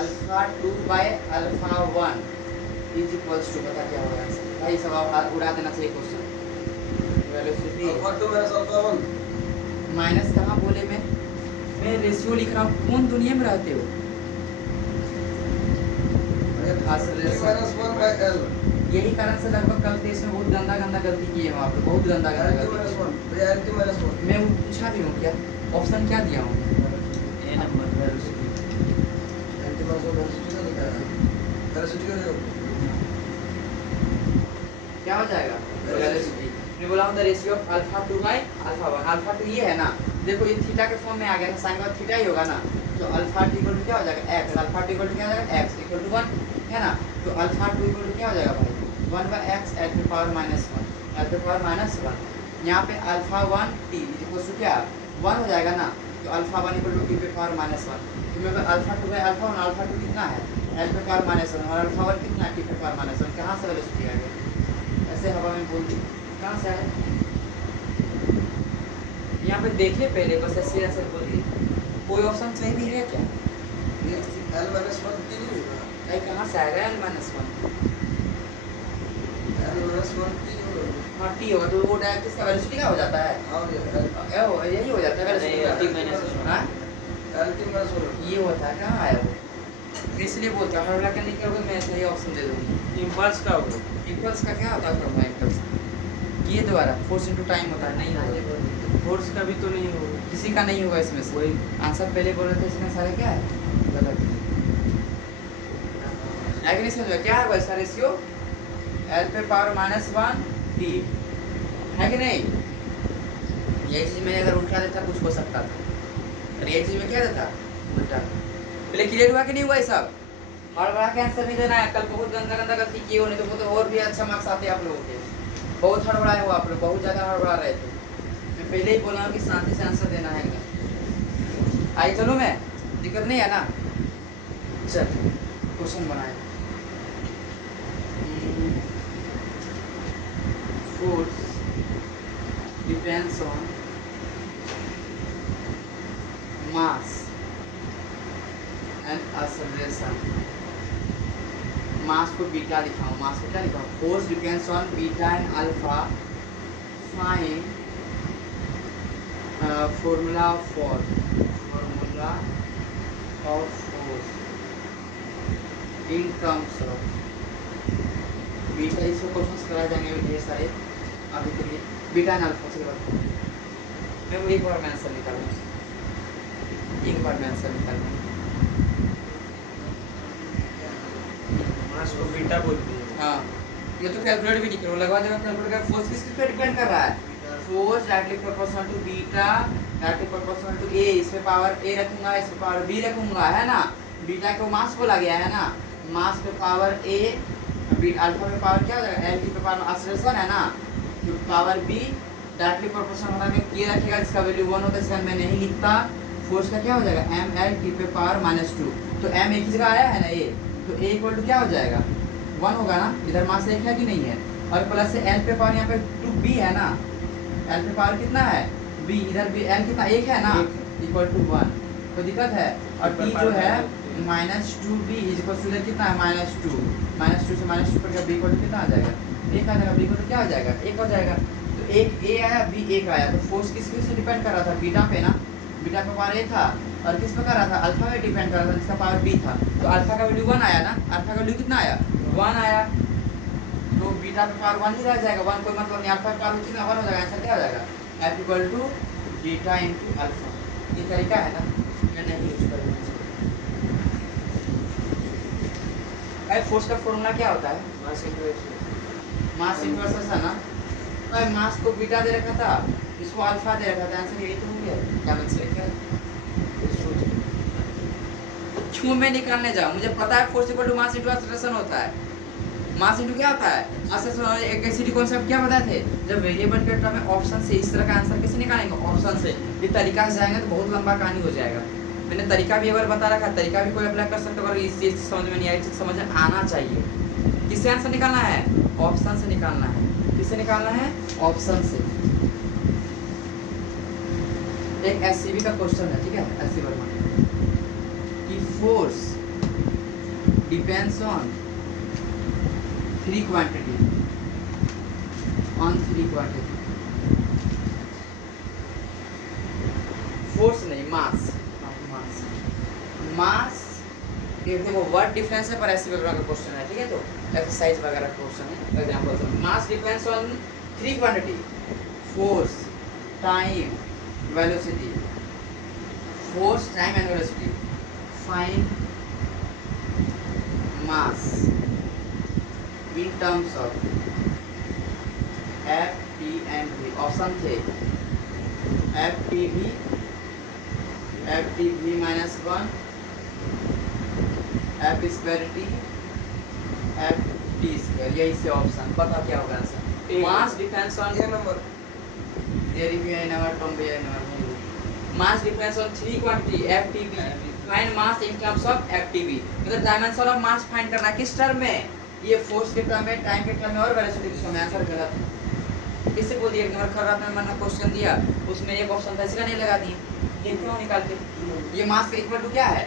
alpha 2 by alpha 1 is equals to, पता क्या होगा भाई, सब आप उड़ा देना चाहिए question. Velocity alpha 2 minus alpha 1 minus कहाँ बोले मैं रेशियो लिख रहा हूँ, कौन दुनिया में रहते हो? माइनस 1 बाय एल, यही कारण से लगभग कल टेस्ट में बहुत गंदा गंदा गलती किए हैं आप लोग, बहुत गंदा गंदा एल गलती माइनस किए। 1 रियलिटी माइनस 1 मैं वो पूछा भी हूँ क्या, ऑप्शन क्या दिया हूँ? A number velocity. Reality minus 1 velocity का लिखा है, वेलोसिटी का देखो क्या हो जाएगा? वेलोसिटी। मैं बोला हूँ the ratio of alpha 2 by alpha 1। Alpha 2 ये है ना, देखो ये थीटा के फॉर्म में आ गया ना, साइन का थीटा ही होगा ना, तो अल्फा टी इक्वल टू क्या हो जाएगा x, alpha t equal to क्या हो जाएगा x इक्वल टू 1 है ना, तो अल्फा 2 इक्वल टू क्या हो जाएगा भाई 1 by x L to power minus 1, L to power minus 1। यहाँ पे अल्फा 1 टी इक्वल टू क्या 1 हो जाएगा ना, तो अल्फा 1 इक्वल टू टी पे पावर माइनस 1। तो मेरे पास अल्फा 2 बाय अल्फा 1, अल्फा 2 कितना है एल पे पावर माइनस 1 और अल्फा 1 कितना है टी पे पावर माइनस 1। कहाँ से वेलोसिटी आ गया? ऐसे हवा में बोल दी, कहाँ से आया? यहाँ पे देखिए पहले, बस ऐसे ऐसे बोलिए, कोई ऑप्शन सही भी है क्या? ये एल माइनस 1 की नहीं होगा, भाई कहाँ से आएगा एल माइनस 1? एल माइनस 1 की होगा। हाँ टी होगा तो वो डायरेक्ट इसका वेलोसिटी का हो जाता है, हाँ ये यही हो जाता है वेलोसिटी का। टी माइनस हाँ एल टी माइनस 1 ये होता है, कहाँ आया वो? इसलिए बोलता हूँ हर के निकलोगे मैं सही ऑप्शन दे दूँगी। इम्पल्स का होगा। इक्वल्स का क्या होता है फॉर्मूला इक्वल्स? ये द्वारा फोर्स इनटू टाइम होता है, नहीं होगा फोर्स का भी तो नहीं होगा। किसी का नहीं होगा इसमें से। वही आंसर पहले बोल रहे थे, इसमें सारे क्या है गलत है कि नहीं समझ में? क्या है इसका रेशियो एल पे पावर माइनस 1 टी है कि नहीं? ये चीज में अगर उल्टा देता कुछ हो सकता था, और ये चीज में क्या देता उल्टा। पहले क्लियर हुआ कि नहीं हुआ ये सब? हड़बड़ा के आंसर नहीं देना है, कल बहुत गंदा गंदा गलती किए हो, नहीं तो वो तो और भी अच्छा मार्क्स आते आप लोगों के। बहुत हड़बड़ाए हो आप लोग, बहुत ज़्यादा हड़बड़ा रहे थे। मैं पहले ही बोला हूँ कि शांति से आंसर देना है। आई चलो मैं, दिक्कत नहीं है ना? चल क्वेश्चन बनाए। Force depends on mass and acceleration. Mass को बीटा लिखा हूँ, मास को क्या लिखा हूँ? Force depends on beta and alpha. Find formula of force in terms of beta. इसको क्वेश्चंस कराए जाएंगे ढेर सारे अभी के लिए। बीटा एंड अल्फा से बात मैं एक बार में आंसर निकालूँ, एक बार में आंसर निकालूँ। मास को बीटा बोलते हैं। हाँ ये तो कैलकुलेट भी नहीं करो, लगवा देगा कैलकुलेट का। फोर्स किस पे डिपेंड कर रहा है? Force directly proportional to beta, directly proportional to A. इसमें पावर ए रखूंगा, इसमें पावर बी रखूंगा, है ना? बीटा को मास बोला गया है ना, मास पे पावर ए, बीटा अल्फा पे पावर क्या हो जाएगा एल पे पावर एक्सेलरेशन है ना, तो पावर बी डायरेक्टली प्रोपोर्शनल होना में ये रखेगा, इसका वैल्यू 1 होता है, इसका मैं नहीं लिखता। फोर्स का क्या हो जाएगा एम एल टी पे पावर -2। तो एम एक ही जगह आया है ना ए, तो ए इक्वल टू क्या हो जाएगा 1 होगा ना, इधर मास एक है कि नहीं है, और प्लस से एल पे पावर यहाँ पे 2b है ना, एल पे पावर कितना है b, इधर भी एल कितना 1 है ना, इक्वल टू 1। कोई दिक्कत है? और t जो है -2b इक्वल टू कितना है -2, -2 से -2 पर b इक्वल टू कितना आ जाएगा 1 आ जाएगा, b इक्वल टू क्या हो जाएगा 1 हो जाएगा। तो एक a आया b 1 आया, तो फोर्स किस से डिपेंड कर रहा था? बीटा पे ना, बीटा पे पावर a था, और किस पे कर रहा था अल्फा पे डिपेंड कर रहा था जिसका पावर b था। तो अल्फा का वैल्यू 1 आया ना, अल्फा का वैल्यू कितना आया 1 आया, तो बीटा पे पावर 1 ही रह जाएगा, 1 कोई मतलब नहीं, अल्फा पे पावर कितना 1 हो जाएगा। आंसर क्या हो जाएगा F equal to beta into alpha. ये तरीका है ना, मैं नहीं यूज करूँगा। फोर्स का फॉर्मूला क्या होता है? मास इनवर्स। मास इनवर्स है ना, भाई मास को बीटा दे रखा था, इसको अल्फा दे रखा था, आंसर यही तो हो गया। क्या मतलब क्या क्यों मैं निकालने जाऊँ? मुझे पता है force equal to mass into acceleration होता है। मास इंटू क्या होता है अच्छा सुनो, एक एसिडी कॉन्सेप्ट क्या बताए थे, जब वेरिएबल के टर्म में ऑप्शन से इस तरह का आंसर कैसे निकालेंगे, ऑप्शन से। ये तरीका से जाएंगे तो बहुत लंबा कहानी हो जाएगा। मैंने तरीका भी एक बार बता रखा, तरीका भी कोई अप्लाई कर सकते हो, अगर इस चीज समझ में नहीं आई, चीज समझ में आना चाहिए। किससे आंसर निकालना है, ऑप्शन से निकालना है। किससे निकालना है, ऑप्शन से। एक एससीबी का क्वेश्चन है, ठीक है, एससी वर्मा की force depends on three quantity, on three quantity. Force नहीं, मास, मास, मास। ये देखो वर्ड डिफरेंस है, पर ऐसे वगैरह का क्वेश्चन है, ठीक है। तो एक्सरसाइज वगैरह क्वेश्चन है, example mass depends on three quantity, force, time, velocity. Force, time and velocity. Find mass in terms of F, T and V. Option थे FTV, FTV minus 1, F square T, FT square। यही से option, पता क्या होगा answer. Mass depends on ये number there भी है number, term भी है number. Mass depends on three quantity FTV। Find mass in terms of FTV। मतलब डायमेंशन ऑफ मास फाइंड करना किस टर्म में, ये फोर्स के टर्म में, टाइम के टर्म में और वेलोसिटी के टर्म में। आंसर गलत है। इससे बोल दिया नंबर खराब में मैंने क्वेश्चन दिया, उसमें एक ऑप्शन था, इसका नहीं लगा दिए, ये क्यों निकाल के। ये मास का इक्वल टू क्या है,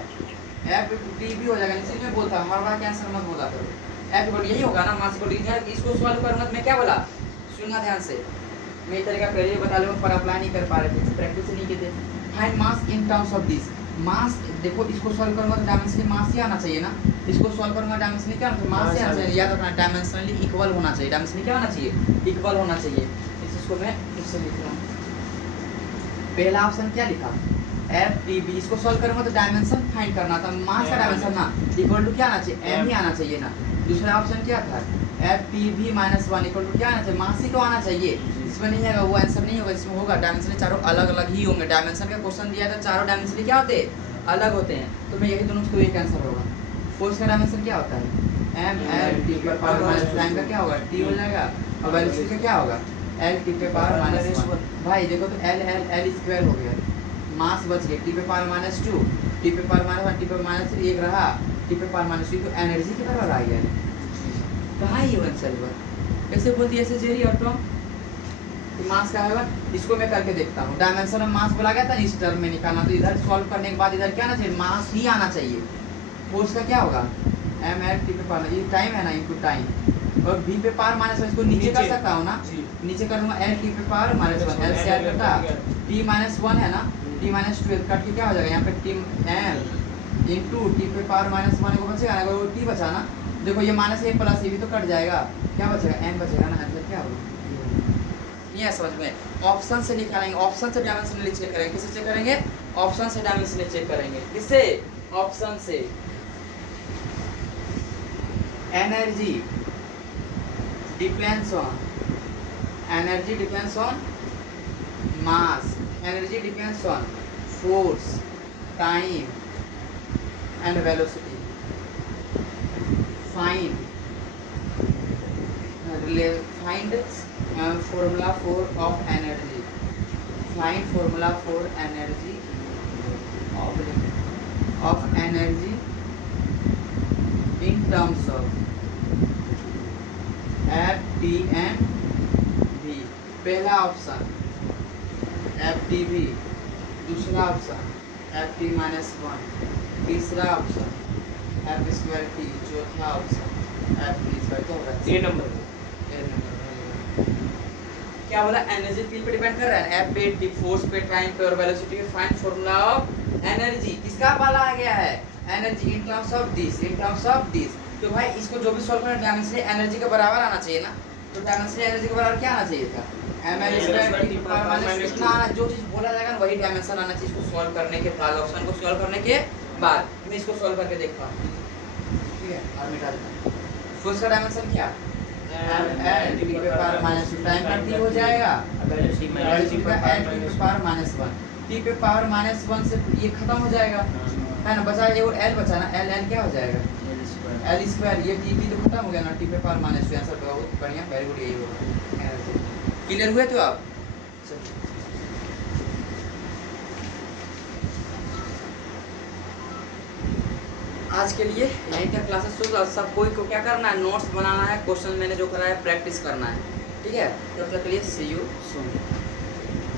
FTV हो जाएगा। इसी में बोलता हर बार के आंसर मत बोला करो, F इक्वल यही होगा ना, मास इक्वल। इसको सॉल्व करूंगा तो मैं क्या बोला, सुनना ध्यान से। मैं इस तरीका पहले बता लूंगा, पर अप्लाई नहीं कर पा रहे थे, प्रैक्टिस नहीं किए थे। Find mass in terms of this. Mass देखो, इसको सॉल्व करूंगा तो डायमेंशनली मास ही आना चाहिए ना। इसको सॉल्व करूंगा डायमेंशनली क्या होना चाहिए, मास ही आना चाहिए। याद रखना, डायमेंशनली इक्वल होना चाहिए। डायमेंशनली क्या होना चाहिए, इक्वल होना चाहिए। इसको मैं इससे लिख रहा हूं। पहला ऑप्शन क्या लिखा, FTV। इसको सॉल्व करूंगा तो डायमेंशन फाइंड करना था, मास का डायमेंशन ना, इक्वल टू क्या आना चाहिए, m ही आना चाहिए ना। दूसरा ऑप्शन क्या था, FTV माइनस 1 इक्वल टू क्या आना चाहिए, मास ही तो आना चाहिए। इसमें नहीं है, वो आंसर नहीं होगा, इसमें होगा डायमेंशन चारों अलग अलग ही होंगे। डायमेंशन का क्वेश्चन दिया था, चारों डायमेंशन क्या होते हैं, अलग होते हैं। तो मैं यही दोनों को एक आंसर होगा। फोर्स का डायमेंशन क्या होता है, m l t पे पावर माइनस टाइम का क्या होगा, t हो जाएगा। और वेलोसिटी का क्या होगा, l t पे पावर माइनस 1। भाई देखो तो l स्क्वायर हो गया, मास बच गया, t पे पावर माइनस 2, t पे पावर माइनस 1, t पे माइनस 3 एक रहा, t पे पावर माइनस 3 तो एनर्जी के बराबर आ गया। कहाँ ये आंसर हुआ, कैसे बोलती है ऐसे जेरी और टॉम। मास का होगा, इसको मैं करके देखता हूँ। डायमेंशन ऑफ मास बोला गया था इस टर्म में निकालना, तो इधर सॉल्व करने के बाद इधर क्या आना चाहिए, मास ही आना चाहिए। फोर्स का क्या होगा, m l t पे पावर, ये टाइम है ना, इनटू टाइम, और v पे पावर माइनस 1, इसको नीचे कर सकता हूँ ना, नीचे कर दूंगा, l t पे पावर माइनस 1, l से r कटा, t माइनस 1 है ना, t माइनस 2 कट के क्या हो जाएगा, यहाँ पे t l इनटू t पे पावर माइनस 1 को बचेगा ना, वो t बचा ना। देखो ये माइनस a प्लस ये भी तो कट जाएगा, क्या बचेगा, m बचेगा ना। आंसर क्या होगा, ये समझ में। ऑप्शन से निकालेंगे, ऑप्शन से डायमेंशनली चेक करेंगे। किससे चेक करेंगे, ऑप्शन से डायमेंशनली चेक करेंगे। किससे, ऑप्शन से। Energy depends on, energy depends on mass, energy depends on force, time and velocity. Find formula for of energy, find formula for energy of energy in terms of F, T and V। पहला option FTV, दूसरा option FT minus 1, तीसरा option F square T, चौथा option FT square. क्या होगा, ए number क्या बोला, energy पे depend कर रहा है, एफ पे, फोर्स पे, टाइम पे और वेलोसिटी पे। फाइंड फार्मूला ऑफ एनर्जी, किसका वाला आ गया है, energy in terms of this, in terms of this. तो भाई इसको जो भी सॉल्व करना, डायमेंशनली एनर्जी के बराबर आना चाहिए ना। तो डायमेंशनली एनर्जी के बराबर क्या आना चाहिए था, ml square t power minus कितना आना, जो चीज बोला जाएगा ना वही डायमेंशन आना चाहिए। इसको सॉल्व करने के बाद, ऑप्शन को सॉल्व करने के बाद मैं इसको सॉल्व करके देखता हूं, ठीक है। और मिटा देता हूं। फोर्स का डायमेंशन क्या, l t पे पावर माइनस 2, टाइम का t हो जाएगा, वेलोसिटी का l t पे पावर माइनस 1, टी पे पावर -1 से ये खत्म हो जाएगा, है ना, बचा ये और एल बचा ना, एल एल क्या हो जाएगा एल स्क्वायर, ये टी तो खत्म हो गया ना, टी पे पावर -2 आंसर बहुत बढ़िया, वेरी गुड, यही होगा। क्लियर हुए तो आप? आज के लिए यहीं तक क्लासेस शुरू। सब कोई को क्या करना है, नोट्स बनाना है, क्वेश्चन मैंने जो कराया प्रैक्टिस करना है, ठीक है। तब तक के लिए सी यू सून।